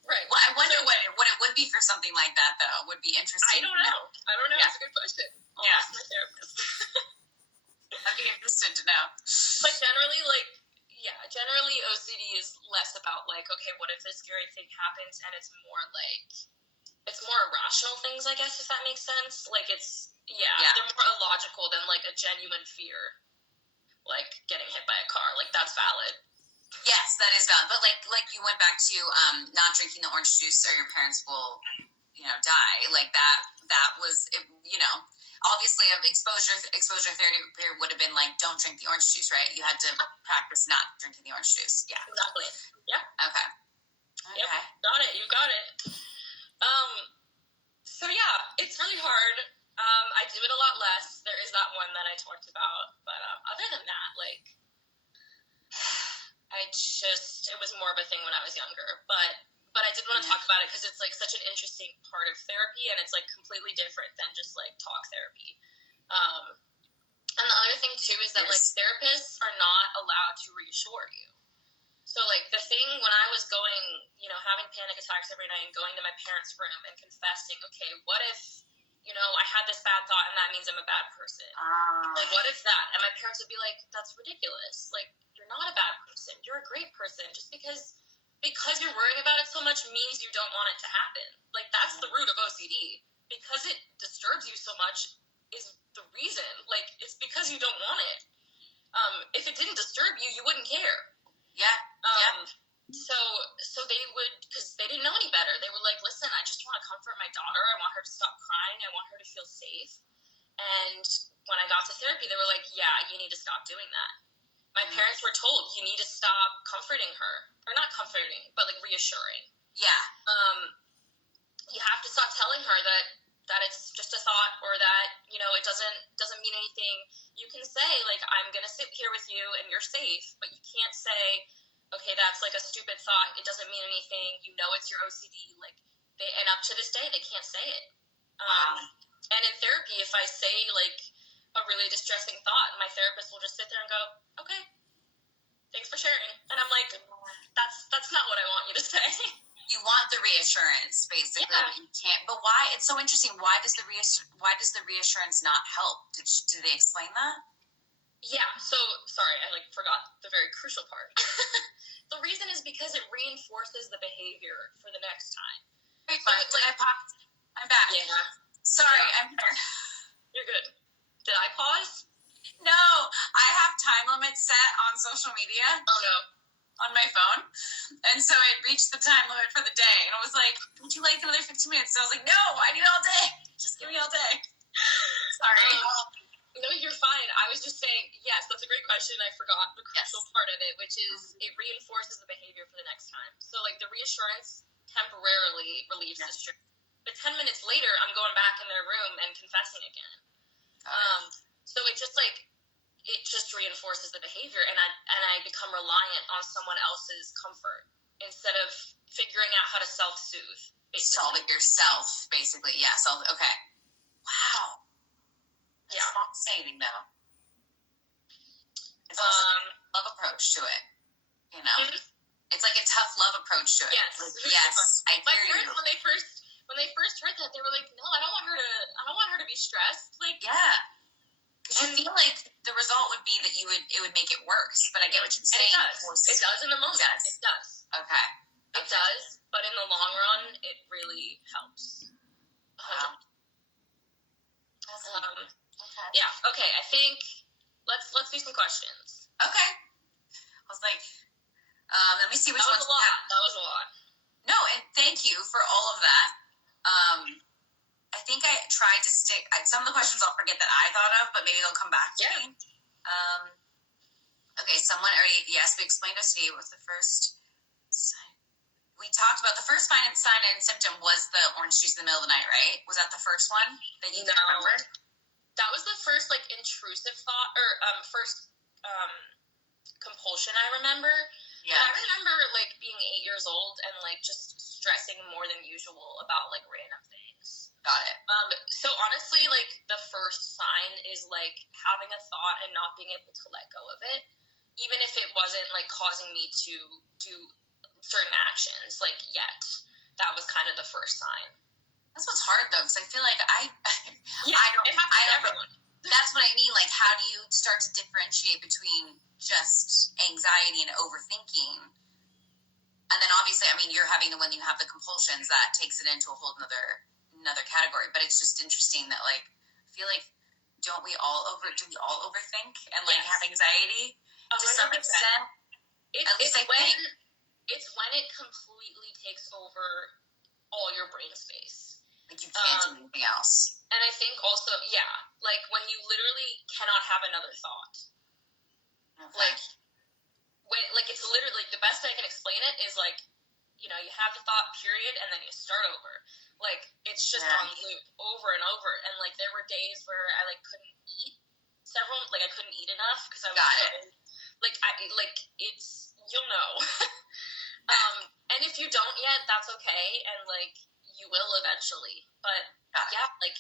Right. Well, I wonder what it would be for something like that, though. Would be interesting. I don't know. Yeah. It's a good question. I'll ask my therapist. I'd be interested to know. But generally OCD is less about like, okay, what if this scary thing happens, and it's more irrational things, I guess, if that makes sense. Like they're more illogical than like a genuine fear, like getting hit by a car. Like that's valid. Yes, that is valid. But like you went back to not drinking the orange juice, or your parents will, die. Like that was, obviously exposure therapy would have been like, don't drink the orange juice, right? You had to practice not drinking the orange juice. Yeah. Exactly. Yeah. Okay. Yep. Got it. You got it. So yeah, it's really hard. I do it a lot less. There is that one that I talked about, but other than that, like, it was more of a thing when I was younger. But I did want to talk about it because it's like such an interesting part of therapy, and it's like completely different than just like talk therapy. And the other thing too is that like therapists are not allowed to reassure you. So like the thing when I was going, having panic attacks every night and going to my parents' room and confessing, okay, what if, I had this bad thought and that means I'm a bad person? Like, what if that? And my parents would be like, that's ridiculous. Like, you're not a bad person. You're a great person. Just because you're worrying about it so much means you don't want it to happen. Like, that's the root of OCD. Because it disturbs you so much is the reason. Like, it's because you don't want it. If it didn't disturb you, you wouldn't care. Yeah. So they would, because they didn't know any better. They were like, listen, I just want to comfort my daughter. I want her to stop crying. I want her to feel safe. And when I got to therapy, they were like, yeah, you need to stop doing that. My parents were told, you need to stop comforting her. Or not comforting, but like reassuring. Yeah. You have to stop telling her that it's just a thought, or that, it doesn't mean anything. You can say, like, I'm going to sit here with you and you're safe, but you can't say, okay, that's like a stupid thought. It doesn't mean anything. It's your OCD. Like, and up to this day, they can't say it. Wow. And in therapy, if I say like a really distressing thought, my therapist will just sit there and go, okay, thanks for sharing. And I'm like, that's not what I want you to say. You want the reassurance, basically, yeah. But you can't. But why? It's so interesting. Why does the reassurance not help? Do they explain that? Yeah. So sorry, I forgot the very crucial part. The reason is because it reinforces the behavior for the next time. Wait, I'm back. Yeah. Sorry, yeah. I'm here. You're good. Did I pause? No, I have time limits set on social media. Oh no. On my phone, and so it reached the time limit for the day, and I was like, would you like another 15 minutes? And I was like, no, I need all day. Just give me all day. Sorry. No, you're fine. I was just saying, yes, that's a great question. I forgot the crucial part of it, which is it reinforces the behavior for the next time. So like the reassurance temporarily relieves the stress, but 10 minutes later I'm going back in their room and confessing again. So it just reinforces the behavior, and I become reliant on someone else's comfort instead of figuring out how to self-soothe. Solve it yourself, basically. Yeah. Okay. Wow. That's fascinating, though. It's also a love approach to it. Mm-hmm. It's like a tough love approach to it. Yes. Yes. I My hear parents, you. when they first heard that, they were like, "No, I don't want her to be stressed." Like, yeah. Because you feel like the result would be that it would make it worse, but I get what you're saying. It does in the moment. It does. Okay. It does, but in the long run, it really helps. Wow. Okay. Yeah. Okay. I think let's do some questions. Okay. I was like, let me see which ones. That was a lot. No, and thank you for all of that. I think I tried to stick. Some of the questions I'll forget that I thought of, but maybe they'll come back to me. Okay, we explained OCD. What was the first sign? We talked about the first sign and symptom was the orange juice in the middle of the night, right? Was that the first one that you can remember? That was the first intrusive thought, or first compulsion I remember. Yeah. And I remember being 8 years old and just stressing more than usual about random things. Got it. So honestly, the first sign is having a thought and not being able to let go of it, even if it wasn't causing me to do certain actions yet. That was kind of the first sign. That's what's hard though, because I feel like it happens to everyone. That's what I mean. How do you start to differentiate between just anxiety and overthinking? And then obviously, you're having when you have the compulsions, that takes it into a whole another category. But it's just interesting that I feel like do we all overthink and have anxiety to some extent? At least I think. It's when it completely takes over all your brain space. Like you can't do anything else. And I think also, yeah, like when you literally cannot have another thought. Okay. Like it's literally, like, the best I can explain it is like, you know, you have the thought period and then you start over. Like it's just on loop over and over. And like there were days where I like couldn't eat I couldn't eat enough because I was it's, you'll know. And if you don't yet, that's okay, and like you will eventually. But yeah, like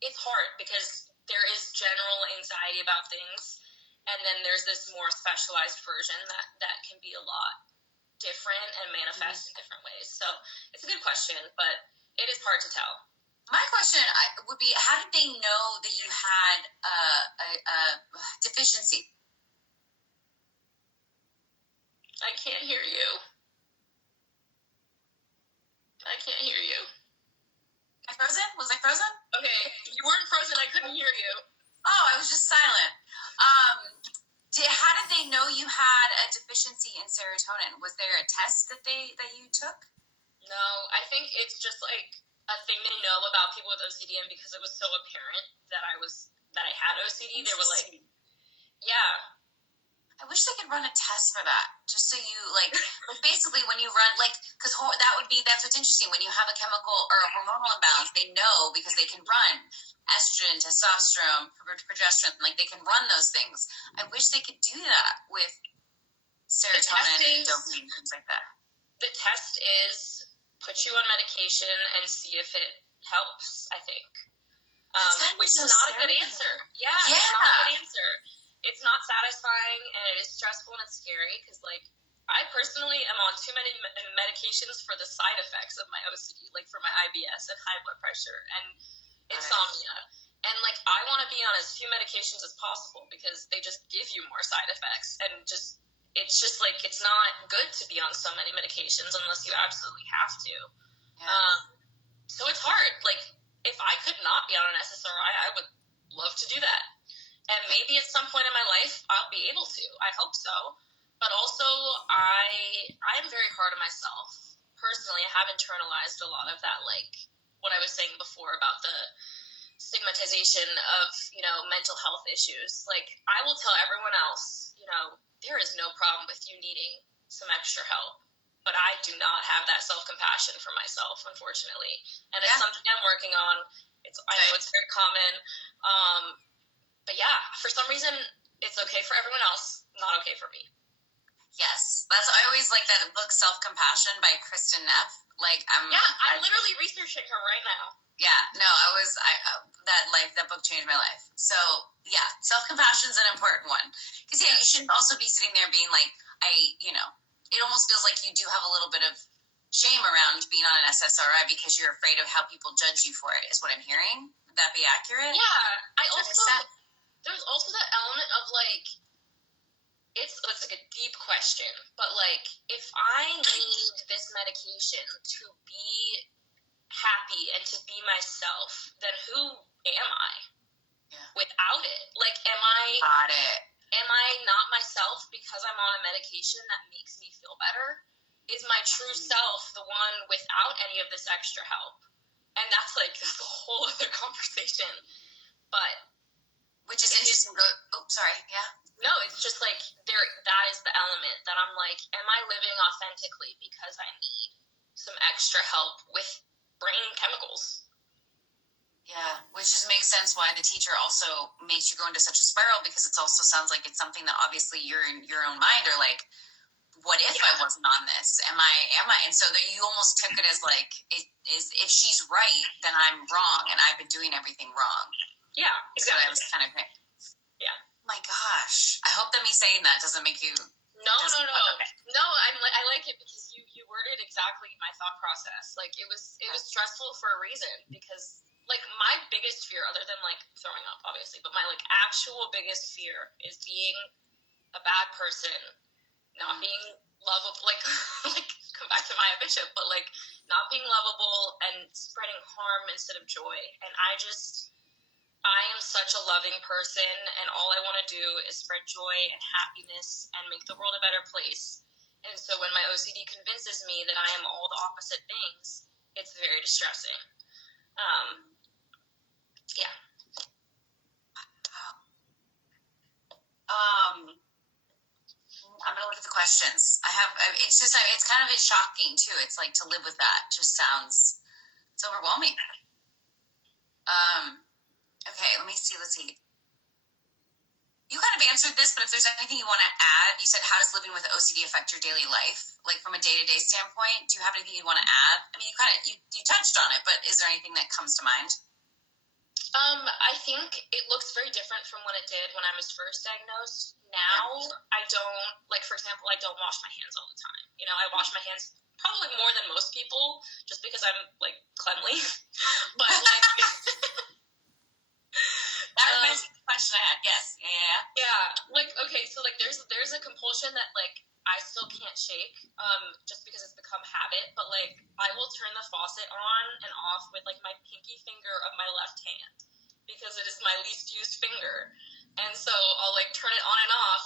it's hard because there is general anxiety about things, and then there's this more specialized version that can be a lot different and manifest in different ways. So it's a good question, but it is hard to tell. My question would be, how did they know that you had a deficiency? I can't hear you. I can't hear you. Am I frozen? Was I frozen? Okay, you weren't frozen. I couldn't hear you. Oh, I was just silent. How did they know you had a deficiency in serotonin? Was there a test that you took? No, I think it's just like a thing they know about people with OCD, and because it was so apparent that I had OCD, they were like, yeah. I wish they could run a test for that, just so you like basically when you run because that's what's interesting when you have a chemical or a hormonal imbalance. They know because they can run estrogen, testosterone, progesterone, like they can run those things. I wish they could do that with serotonin and dopamine, things like that. The test is put you on medication and see if it helps, I think. Which is not a good answer. Yeah. It's not a good answer. It's not satisfying, and it is stressful, and it's scary because, like, I personally am on too many medications for the side effects of my OCD, like for my IBS and high blood pressure and insomnia. And, like, I want to be on as few medications as possible because they just give you more side effects. And it's just, like, it's not good to be on so many medications unless you absolutely have to. Yeah. So it's hard. Like, if I could not be on an SSRI, I would love to do that. And maybe at some point in my life, I'll be able to. I hope so. But also, I am very hard on myself. Personally, I have internalized a lot of that, like, what I was saying before about the stigmatization of, you know, mental health issues. Like, I will tell everyone else, you know, there is no problem with you needing some extra help. But I do not have that self-compassion for myself, unfortunately. And it's something I'm working on. I know it's very common. But yeah, for some reason, it's okay for everyone else, not okay for me. Yes, I always like that book, Self-Compassion by Kristen Neff. I'm literally researching her right now. Yeah, no, that book changed my life. So yeah, self-compassion is an important one because you shouldn't also be sitting there being like, it almost feels like you do have a little bit of shame around being on an SSRI because you're afraid of how people judge you for it. Is what I'm hearing. Would that be accurate? Yeah, there's also that element of like, it's like a deep question, but like, if I need this medication to be happy and to be myself, then who am I without it? Like, am I not myself because I'm on a medication that makes me feel better? Is my true self the one without any of this extra help? And that's like a whole other conversation. But which is interesting. No, it's just like that is the element that I'm like, am I living authentically because I need some extra help with brain chemicals? Yeah, which just makes sense why the teacher also makes you go into such a spiral, because it also sounds like it's something that obviously you're in your own mind or like, what if I wasn't on this? Am I? And so that you almost took it as like, if she's right, then I'm wrong and I've been doing everything wrong. Yeah, exactly. So I was kind of yeah. My gosh, I hope that me saying that doesn't make you. No. Okay. No, I like it because you worded exactly my thought process. Like it was stressful for a reason, because like my biggest fear, other than like throwing up, obviously, but my like actual biggest fear is being a bad person, not being lovable. Like like come back to Maya Bishop, but like not being lovable and spreading harm instead of joy. And I am such a loving person, and all I want to do is spread joy and happiness and make the world a better place. And so when my OCD convinces me that I am all the opposite things, it's very distressing. Yeah. I'm gonna look at the questions. It's just, it's kind of shocking too. It's like to live with that just sounds, it's overwhelming. Okay, let's see. You kind of answered this, but if there's anything you want to add, you said, how does living with OCD affect your daily life? Like from a day-to-day standpoint, do you have anything you want to add? I mean, you touched on it, but is there anything that comes to mind? I think it looks very different from what it did when I was first diagnosed. Now, I don't, like, for example, I don't wash my hands all the time. You know, I wash my hands probably more than most people just because I'm, like, cleanly. But, like... That reminds me of the question I had. Yes. Yeah. Yeah. Like, okay, so, like, there's a compulsion that, like, I still can't shake just because it's become habit. But, like, I will turn the faucet on and off with, like, my pinky finger of my left hand because it is my least used finger. And so I'll, like, turn it on and off.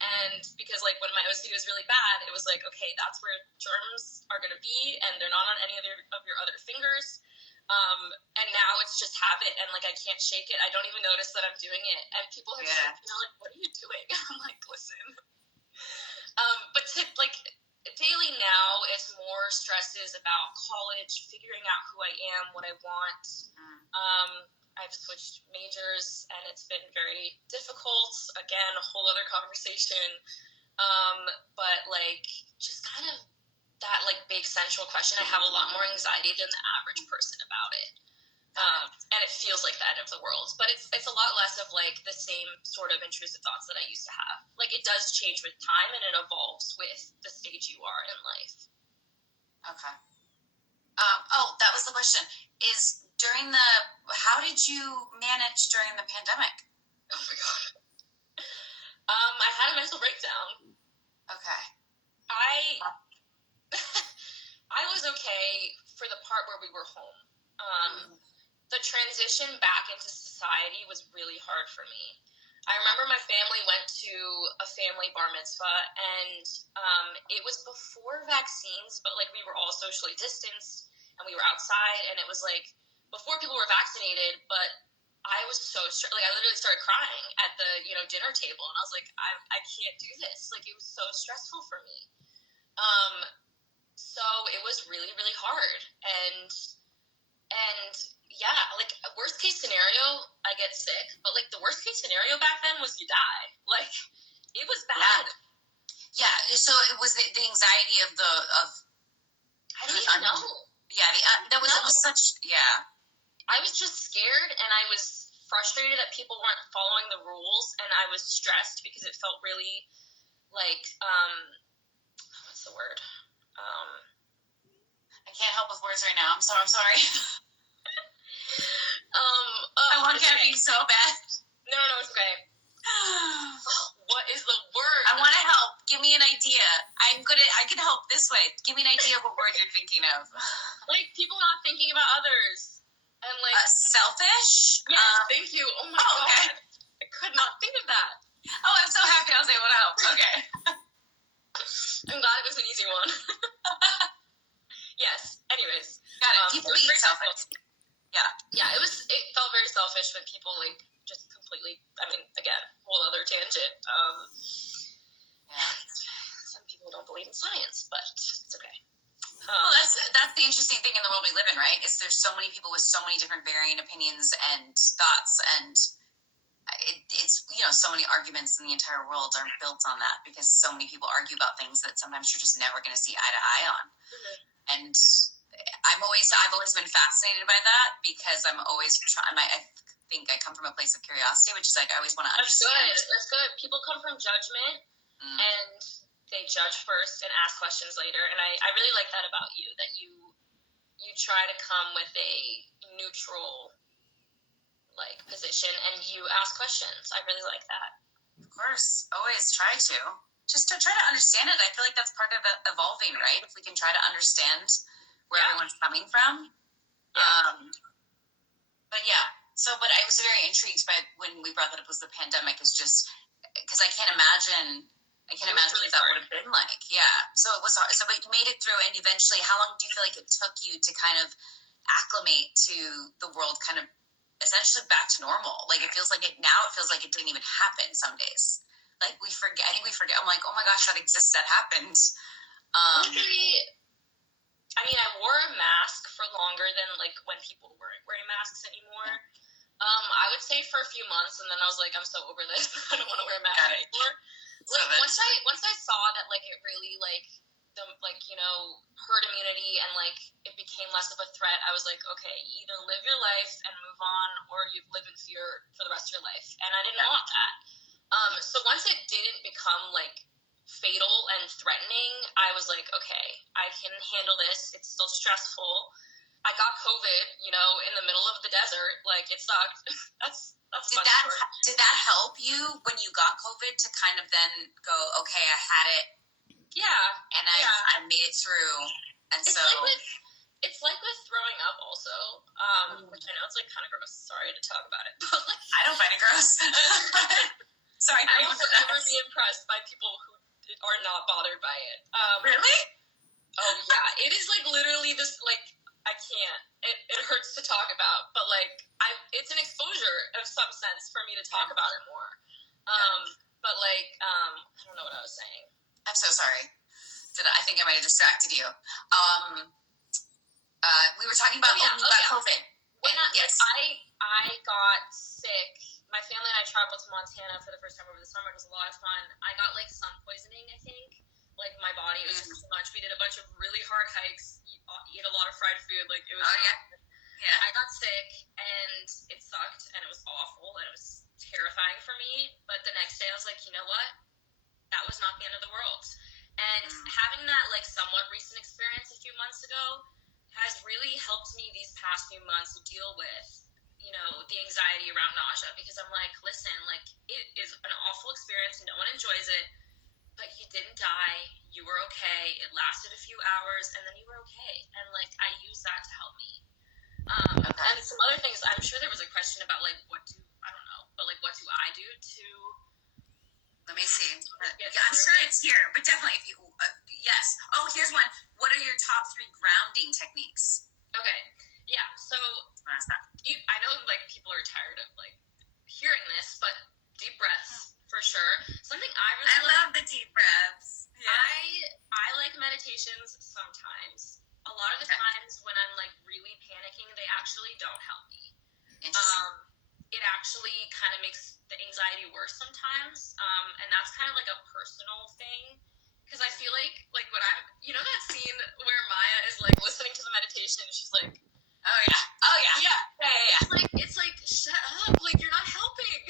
And because, like, when my OCD was really bad, it was like, okay, that's where germs are going to be, and they're not on any of your other fingers. And now it's just habit, and, like, I can't shake it. I don't even notice that I'm doing it. And people are like, like, what are you doing? I'm like, listen. But like, daily now, it's more stresses about college, figuring out who I am, what I want. I've switched majors, and it's been very difficult. Again, a whole other conversation. But, like, just kind of that, like, big central question. I have a lot more anxiety than the average person about it. And it feels like the end of the world. But it's a lot less of, like, the same sort of intrusive thoughts that I used to have. Like, it does change with time, and it evolves with the stage you are in life. Okay. That was the question. How did you manage during the pandemic? Oh, my God. I had a mental breakdown. Okay. I was okay for the part where we were home. The transition back into society was really hard for me. I remember my family went to a family bar mitzvah, and it was before vaccines, but, like, we were all socially distanced, and we were outside, and it was, like, before people were vaccinated, but I was so stressed. Like, I literally started crying at the, dinner table, and I was like, I can't do this. Like, it was so stressful for me. So it was really, really hard. And yeah, like, worst case scenario, I get sick. But, like, the worst case scenario back then was you die. Like, it was bad. Yeah. So it was the anxiety of I don't even know. Yeah. It was such. Yeah. I was just scared, and I was frustrated that people weren't following the rules, and I was stressed because it felt really, like, what's the word? I can't help with words right now. I'm sorry. I want caffeine so bad. No, it's okay. What is the word? I want to help. Give me an idea. I can help this way. Give me an idea of what word you're thinking of. Like, people not thinking about others. And, like... selfish? Yes, thank you. Oh, my God. Okay. I could not think of that. Oh, I'm so happy I was able to help. Okay. I'm glad it was an easy one. Yes. Anyways. Got it. People being selfish. Yeah, it felt very selfish when people, like, just completely, I mean, again, whole other tangent. Some people don't believe in science, but it's okay. Well, that's the interesting thing in the world we live in, right? Is there's so many people with so many different varying opinions and thoughts, and it's so many arguments in the entire world are built on that because so many people argue about things that sometimes you're just never going to see eye to eye on. Mm-hmm. And I've always been fascinated by that because I'm always trying. I think I come from a place of curiosity, which is like I always want to understand. That's good. People come from judgment, and they judge first and ask questions later. And I really like that about you, that you try to come with a neutral, like, position, and you ask questions. I really like that. Of course, always try to. Just to try to understand it. I feel like that's part of evolving, right? If we can try to understand where everyone's coming from. Yeah. But I was very intrigued by when we brought that up was the pandemic, is just because I can't imagine I can imagine what that would have been like. Yeah. So it was hard. So, but you made it through, and eventually, how long do you feel like it took you to kind of acclimate to the world, kind of essentially back to normal? Like, it feels like it now. It feels like it didn't even happen some days. Like, we forget. I think we forget. I'm like, oh my gosh, that exists. That happened. I mean, I wore a mask for longer than like when people weren't wearing masks anymore. I would say for a few months, and then I was like, I'm so over this. I don't want to wear a mask anymore. Like once I saw that like it really like the like herd immunity and like it became less of a threat, I was like, okay, either live your life and move on, or you live in fear for the rest of your life, and I didn't want that. So once it didn't become like fatal and threatening, I was like, okay, I can handle this. It's still stressful. I got COVID, in the middle of the desert. Like, it sucked. That's Did that help you when you got COVID to kind of then go, okay, I had it? Yeah. And I made it through. And it's like with throwing up also, which I know it's like kind of gross. Sorry to talk about it, but like I don't find it gross. Sorry, I will never be impressed by people who are not bothered by it. Really? Oh yeah, it is like literally this like. I can't. It hurts to talk about, but like it's an exposure of some sense for me to talk about it more. But like I don't know what I was saying. I'm so sorry. I think I might have distracted you. We were talking about when you got COVID. I got sick. My family and I traveled to Montana for the first time over the summer. It was a lot of fun. I got like sun poisoning, I think. Like my body was just too much. We did a bunch of really hard hikes, eat a lot of fried food. Like it was. Yeah. I got sick and it sucked and it was awful and it was terrifying for me. But the next day I was like, you know what? That was not the end of the world. And having that like somewhat recent experience a few months ago has really helped me these past few months to deal with, the anxiety around nausea, because I'm like, listen, like it is an awful experience. No one enjoys it. But you didn't die, you were okay, it lasted a few hours, and then you were okay. And, like, I used that to help me. And some other things, I'm sure there was a question about, like, what do I do to... Let me see. I'm sure it's here, but definitely if you... yes. Oh, here's one. What are your top 3 grounding techniques? Okay. Yeah, so... I know, like, people are tired of, like, hearing this, but deep breaths. For sure. Something I love the deep breaths. Yeah. I like meditations sometimes. A lot of the times when I'm like really panicking, they actually don't help me. Interesting. It actually kind of makes the anxiety worse sometimes. And that's kind of like a personal thing. Because I feel like when I'm, that scene where Maya is like listening to the meditation and she's like, oh yeah. It's like, shut up. Like, you're not helping.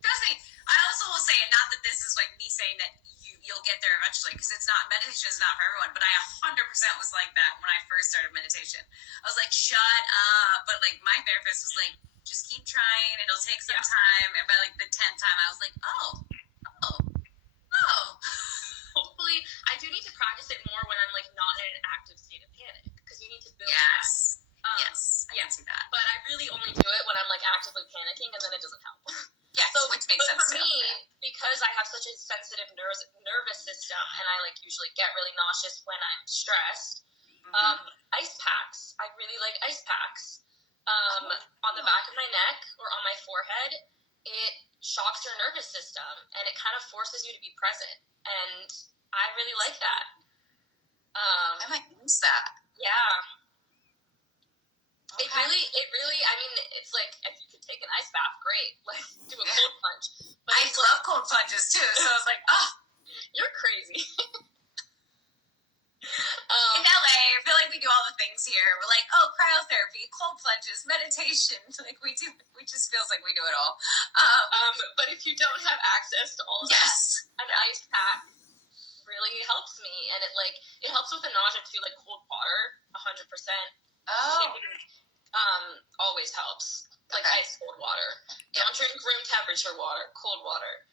Trust me. I also will say, and not that this is like me saying that you'll get there eventually, because meditation is not for everyone, but I 100% was like that when I first started meditation. I was like, shut up. But like my therapist was like, just keep trying. It'll take some time. And by like the 10th time, I was like, oh. Hopefully, I do need to practice it more when I'm like not in an active state of panic, because you need to build yes. Yes, I can see that. But I really only do it when I'm like actively panicking, and then it doesn't help. Yes, so, which makes sense for me, because I have such a sensitive nervous system, and I like usually get really nauseous when I'm stressed. Ice packs. I really like ice packs. On the back of my neck or on my forehead, it shocks your nervous system, and it kind of forces you to be present. And I really like that. I might use that. Yeah. Okay. It really, I mean, it's like, if you could take an ice bath, great. Like, do a cold plunge. But I love cold plunges, too, so I was like, oh. You're crazy. In LA, I feel like we do all the things here. We're like, oh, cryotherapy, cold plunges, meditation. Like, we just feels like we do it all. But if you don't have access to all of that, an ice pack really helps me. And it helps with the nausea, too, like cold water, 100%. Oh. Always helps. Like ice cold water. Don't drink room temperature water, cold water.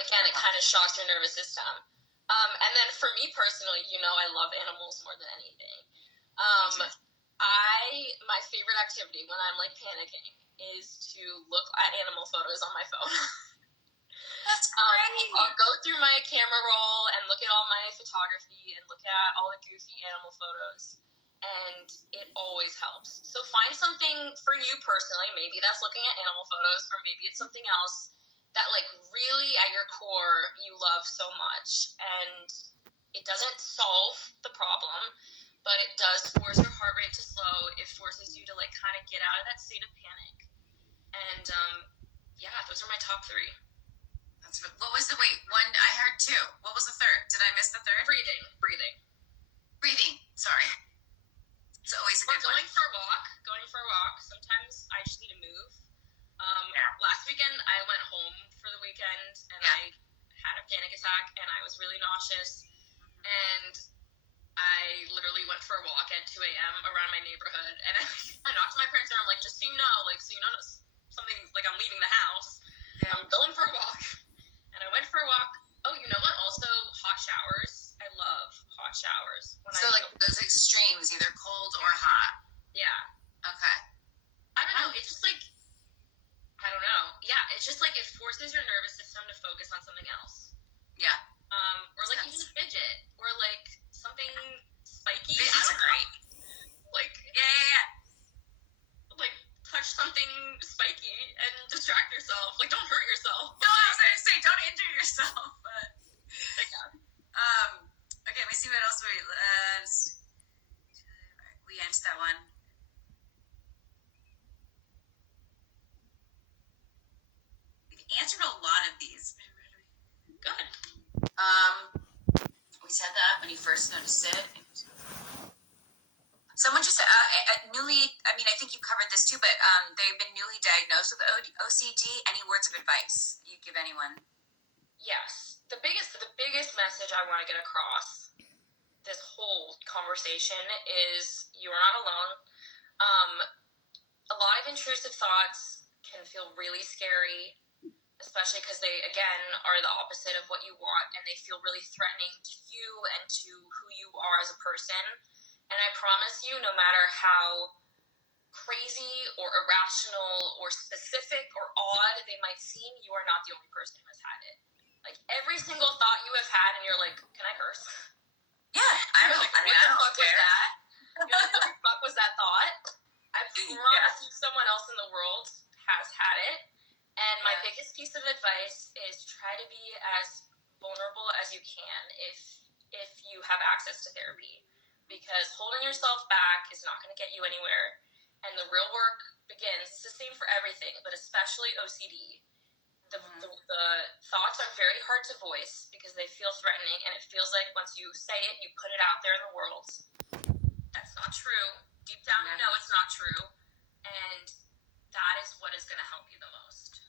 Again, it kind of shocks your nervous system. And then for me personally, I love animals more than anything. My favorite activity when I'm like panicking is to look at animal photos on my phone. That's great. I'll go through my camera roll and look at all my photography and look at all the goofy animal photos. And it always helps. So find something for you personally. Maybe that's looking at animal photos, or maybe it's something else that, like, really at your core you love so much. And it doesn't solve the problem, but it does force your heart rate to slow. It forces you to, like, kind of get out of that state of panic. And yeah, those are my top 3. What was the one? I heard 2. What was the third? Did I miss the third? Breathing. Sorry. It's always a good one. Going for a walk. Sometimes I just need to move. Last weekend I went home for the weekend and I had a panic attack and I was really nauseous, and I literally went for a walk at 2 a.m. around my neighborhood, and I knocked on my parents' door. I'm like, just so you know, something, like, I'm leaving the house. I'm going for a walk. And I went for a walk. Oh, you know what? Also, hot showers. I love hot showers. Those extremes, either cold or hot. Yeah. Okay. I don't know. It's just like, I don't know. Yeah, it's just like it forces your nervous system to focus on something else. Yeah. Or like even a fidget, or like something spiky. Fidgets are great. Like, yeah. Like, touch something spiky and distract yourself. Like, don't hurt yourself. No, I was going to say, don't injure yourself. But okay, let me see what else we answered that one. We've answered a lot of these. Good. We said that when you first noticed it. Someone just I think you covered this too, but they've been newly diagnosed with OCD. Any words of advice you'd give anyone? Yes. The biggest message I want to get across this whole conversation is you are not alone. A lot of intrusive thoughts can feel really scary, especially because they, again, are the opposite of what you want, and they feel really threatening to you and to who you are as a person. And I promise you, no matter how crazy or irrational or specific or odd they might seem, you are not the only person who has had it. Like, every single thought you have had, and you're like, can I curse? Yeah, I don't care. Was that? You're like, what the fuck was that thought? I promise you someone else in the world has had it. And my biggest piece of advice is try to be as vulnerable as you can if you have access to therapy. Because holding yourself back is not going to get you anywhere. And the real work begins. It's the same for everything, but especially OCD. The thoughts are very hard to voice because they feel threatening, and it feels like once you say it, you put it out there in the world. That's not true. Deep down, you know it's not true. And that is what is going to help you the most.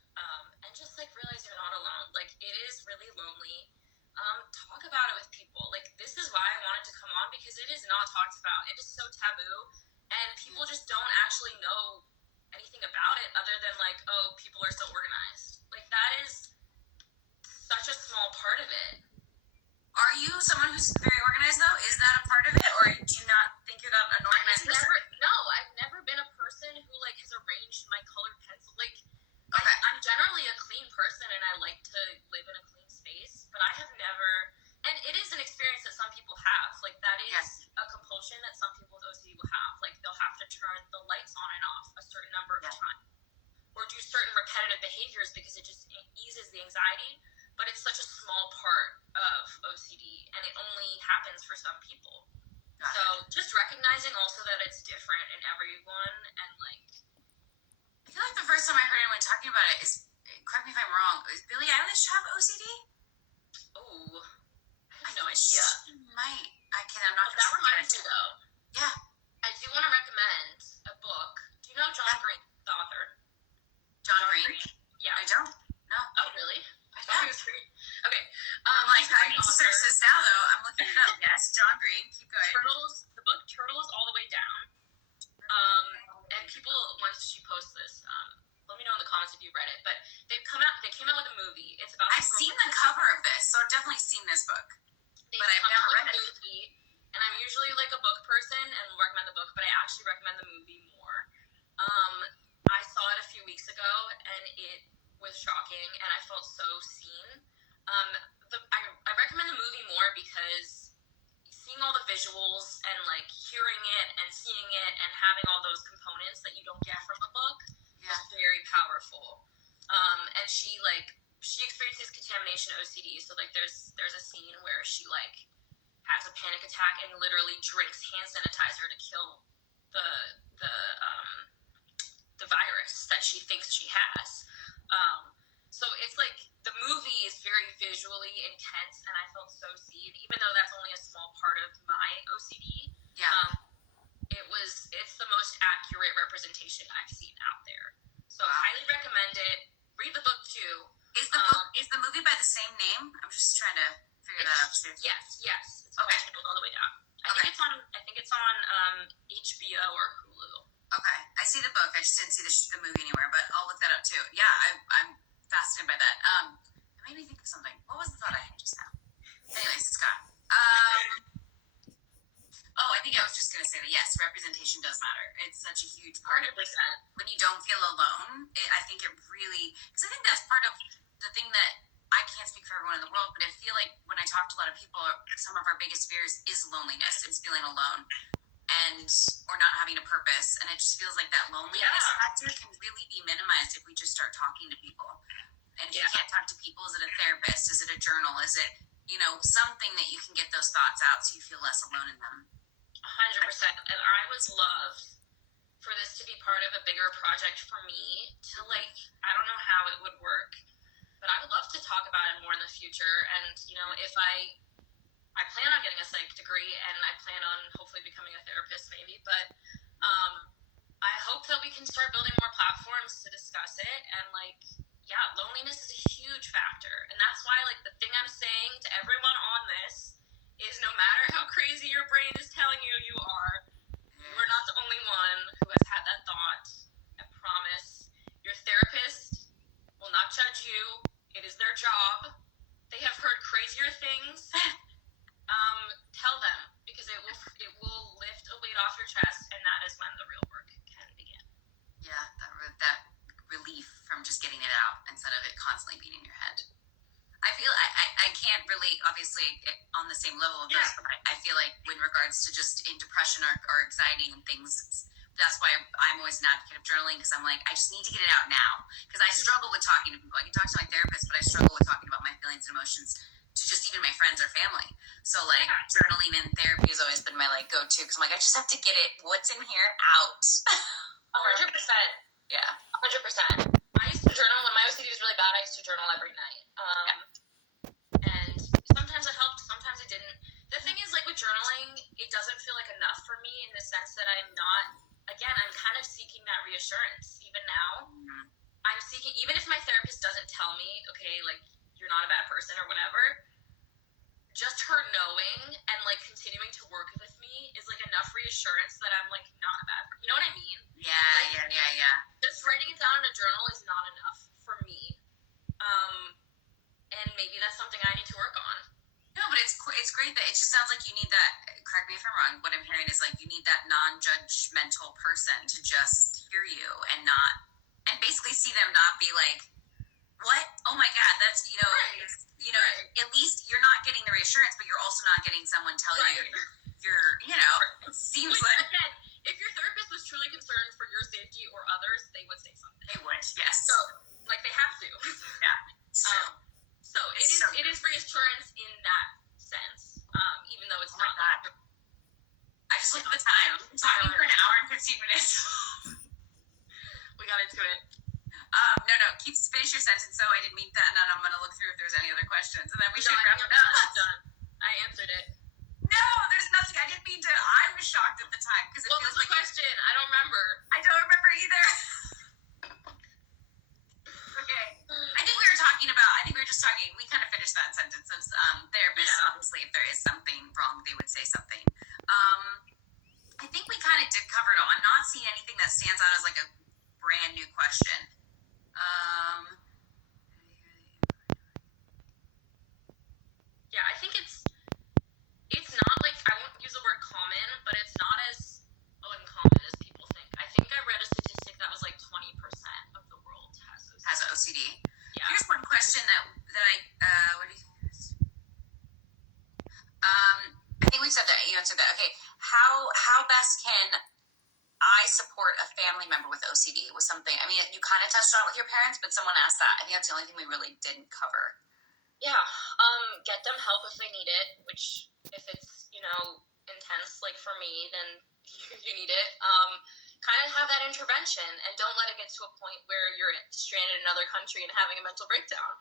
And just, like, realize you're not alone. Like, it is really lonely. Talk about it with people. Like, this is why I wanted to come on, because it is not talked about. It is so taboo, and people just don't actually know anything about it other than, like, oh, people are so organized. Like, that is such a small part of it. Are you someone who's very organized, though? Is that a part of it, or do you not think you're that unorganized person? I've never been a person who, like, has arranged my colored pencil. Like, okay. I'm generally a clean person, and I like to live in a clean space, but I have never, and it is an experience that some people have. Like, that is a compulsion that some people with OCD will have. Like, they'll have to turn the lights on and off a certain number of times, or do certain repetitive behaviors because it just eases the anxiety. But it's such a small part of OCD, and it only happens for some people. So just recognizing also that it's different in everyone, and, like, I feel like the first time I heard anyone talking about it is, correct me if I'm wrong, is Billie Eilish have OCD? Oh, I have no idea. She might. I'm not. That reminds me, though. Yeah. I do want to recommend a book. Do you know John Green, the author? John Green? Yeah. I don't. No. Oh, really? I thought he was great. Okay. I'm like, I need to search this now, though. I'm looking it up. Yes, John Green. Keep going. The book Turtles All the Way Down. And people, once she posts this, let me know in the comments if you read it. But they came out with a movie. It's about. I've seen the cover of this, so I've definitely seen this book. But I've never read it. Movie, and I'm usually, like, a book person and will recommend the book, but I actually recommend the movie more. I saw it a few weeks ago, and it was shocking, and I felt so seen. I recommend the movie more because seeing all the visuals and like hearing it and seeing it and having all those components that you don't get from the book was very powerful. And she experiences contamination OCD. So like there's a scene where she like has a panic attack and literally drinks hand sanitizer to kill the the the virus that she thinks she has. So it's like the movie is very visually intense, and I felt so seen, even though that's only a small part of my OCD. It's the most accurate representation I've seen out there. So highly recommend it. Read the book too. Is the movie by the same name? I'm just trying to figure that out too. Yes. It's all the way down. I think it's on HBO or Hulu. Okay, I see the book. I just didn't see the movie anywhere, but I'll look that up too. Yeah, I'm fascinated by that. It made me think of something. What was the thought I had just now? Anyways, it's gone. I think I was just gonna say that yes, representation does matter. It's such a huge part of it. When you don't feel alone, I think it really, because I think that's part of the thing that I can't speak for everyone in the world, but I feel like when I talk to a lot of people, some of our biggest fears is loneliness. It's feeling alone or not having a purpose, and it just feels like that loneliness factor can really be minimized if we just start talking to people. And if you can't talk to people, is it a therapist? Is it a journal? Is it something that you can get those thoughts out so you feel less alone in them? 100%. And I would love for this to be part of a bigger project for me to I don't know how it would work, but I would love to talk about it more in the future. And if I plan on getting a psych degree, and I plan on hopefully becoming a therapist maybe, but I hope that we can start building more platforms to discuss it. And loneliness is a huge factor, and that's why the thing I'm saying to everyone on this is, no matter how crazy your brain is telling you you are not the only one who has had that thought. I promise. Your therapist will not judge you. It is their job. They have heard crazier things. Tell them, because it will lift a weight off your chest, and that is when the real work can begin. Yeah, that relief from just getting it out instead of it constantly being in your head. I feel I can't really, obviously, on the same level of this, but I feel like in regards to just in depression or anxiety and things, that's why I'm always an advocate of journaling, because I'm like, I just need to get it out now. Because I struggle with talking to people. I can talk to my therapist, but I struggle with talking about my feelings and emotions to just even my friends or family. So journaling and therapy has always been my go-to, because I'm like, I just have to get it, what's in here, out. 100%. Yeah. 100%. I used to journal when my OCD was really bad. I used to journal every night. And sometimes it helped, sometimes it didn't. The thing is, with journaling, it doesn't feel like enough for me, in the sense that I'm kind of seeking that reassurance. Even now, I'm seeking, even if my therapist doesn't tell me, okay, you're not a bad person or whatever, just her knowing and continuing to work with me is enough reassurance that I'm not a bad person. You know what I mean? Yeah. Just writing it down in a journal is not enough for me. And maybe that's something I need to work on. No, but it's great that it just sounds like you need that. Correct me if I'm wrong. What I'm hearing is you need that non-judgmental person to just hear you and basically see them not be like, what? Oh my God, that's Right. At least you're not getting the reassurance, but you're also not getting someone tell you you're it seems like. Again, if your therapist was truly concerned for your safety or others, they would say something. They would, yes. So they have to. Yeah. So it is reassurance in that sense, even though it's not. God. I just looked at the time. I'm talking for an hour and 15 minutes. We got into it. No. Finish your sentence. So I didn't mean that, and then I'm going to look through if there's any other questions, and then we should wrap it up. Done. I answered it. No, there's nothing. I didn't mean to. I was shocked at the time because what was the question? I don't remember. I don't remember either. Okay. I think we were just talking. We kind of finished that sentence of therapists. Yeah. Obviously, if there is something wrong, they would say something. I think we kind of did cover it all. I'm not seeing anything that stands out as a brand new question. Yeah, I think it's not I won't use the word common, but it's not as uncommon as people think. I think I read a statistic that was 20% of the world has OCD. how best can I support a family member with OCD was something, I mean, you kind of touched on it with your parents, but someone asked that. I think that's the only thing we really didn't cover. Yeah, get them help if they need it, which if it's, intense, like for me, then you need it. Kind of have that intervention and don't let it get to a point where you're stranded in another country and having a mental breakdown.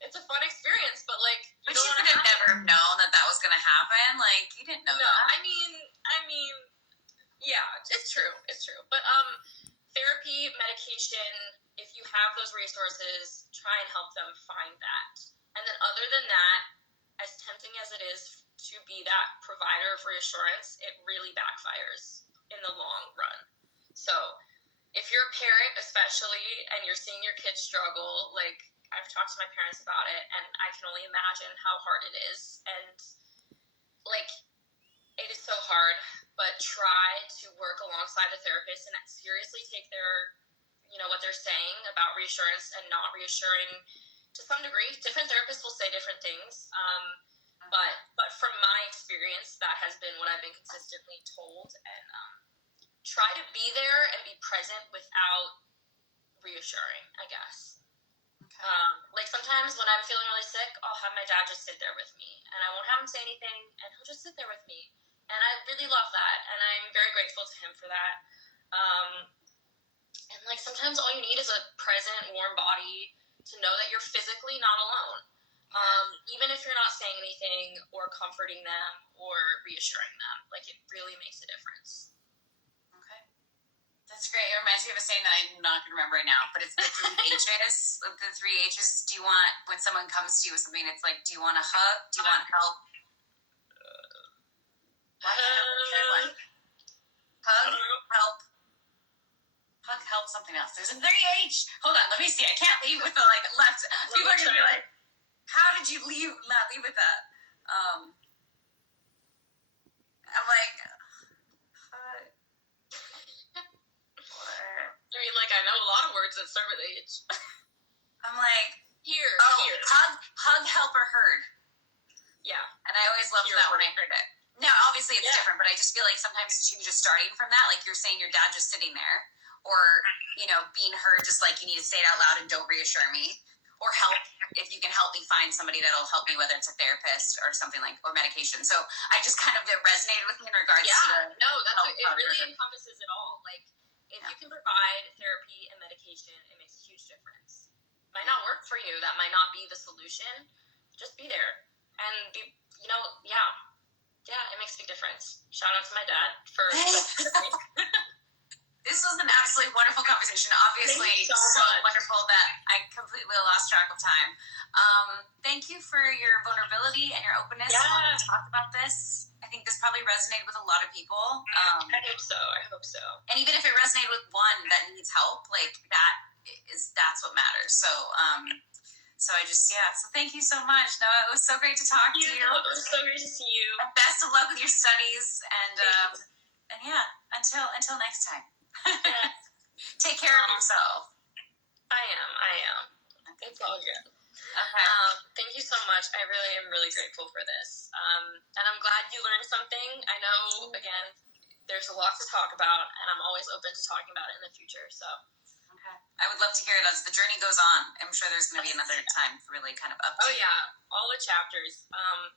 It's a fun experience, but like, but you could have never known that was going to happen. Like, you didn't know that. I mean, yeah, it's true. But therapy, medication, if you have those resources, try and help them find that. And then other than that, as tempting as it is to be that provider of reassurance, it really backfires in the long run. So if you're a parent especially and you're seeing your kids struggle, like I've talked to my parents about it and I can only imagine how hard it is. And like, it is so hard, but try to work alongside a therapist and seriously take their, what they're saying about reassurance and not reassuring to some degree. Different therapists will say different things. But from my experience, that has been what I've been consistently told. And try to be there and be present without reassuring, I guess. Okay. Like sometimes when I'm feeling really sick, I'll have my dad just sit there with me. And I won't have him say anything, and he'll just sit there with me. And I really love that, and I'm very grateful to him for that. And like sometimes all you need is a present, warm body to know that you're physically not alone. Even if you're not saying anything or comforting them or reassuring them, like it really makes a difference. Okay. That's great. It reminds me of a saying that I'm not going to remember right now, but it's the 3 H's. The 3 H's. Do you want, when someone comes to you with something, it's like, do you want a hug? Do you want help? Hug, help. Hug, help, something else. There's a 3H. Hold on, let me see. I can't leave with the left. People are gonna be like, how did you not leave with that? I'm like, I mean, like, I know a lot of words that start with H. I'm like, here. Hug, help, or heard. Yeah. And I always loved that when I heard it. Now, obviously it's different, but I just feel like sometimes too, just starting from that, like you're saying your dad just sitting there, or, being heard, just like you need to say it out loud and don't reassure me, or help, if you can help me find somebody that'll help me, whether it's a therapist or something or medication. So I just kind of, it resonated with me in regards to it really encompasses it all. Like, if you can provide therapy and medication, it makes a huge difference. Might not work for you. That might not be the solution. Just be there. And be, it makes a big difference. Shout out to my dad for This was an absolutely wonderful conversation. Obviously, so wonderful that I completely lost track of time. Thank you for your vulnerability and your openness to talk about this. I think this probably resonated with a lot of people. I hope so. And even if it resonated with one that needs help, like that's what matters. So, so thank you so much. No, it was so great to talk to you. It was so great to see you. And best of luck with your studies. And until next time. Yes. Take care of yourself. I am. Okay. It's all good. Okay. Thank you so much. I really am really grateful for this. And I'm glad you learned something. I know, again, there's a lot to talk about, and I'm always open to talking about it in the future. So. Okay. I would love to hear it as the journey goes on. I'm sure there's going to be another time to really kind of update. Oh, yeah. All the chapters.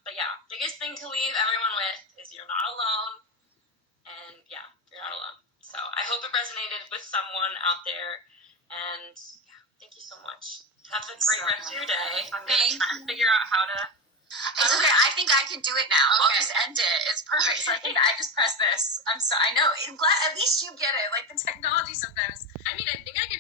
But yeah, biggest thing to leave everyone with is you're not alone. And yeah, you're not alone. So I hope it resonated with someone out there. And yeah, thank you so much. Have a great rest of your day. I'm going to try and figure out how to... It's okay. I think I can do it now. Okay. I'll just end it. It's perfect. So I think I just press this. I know. At least you get it. Like the technology sometimes. I mean, I think I can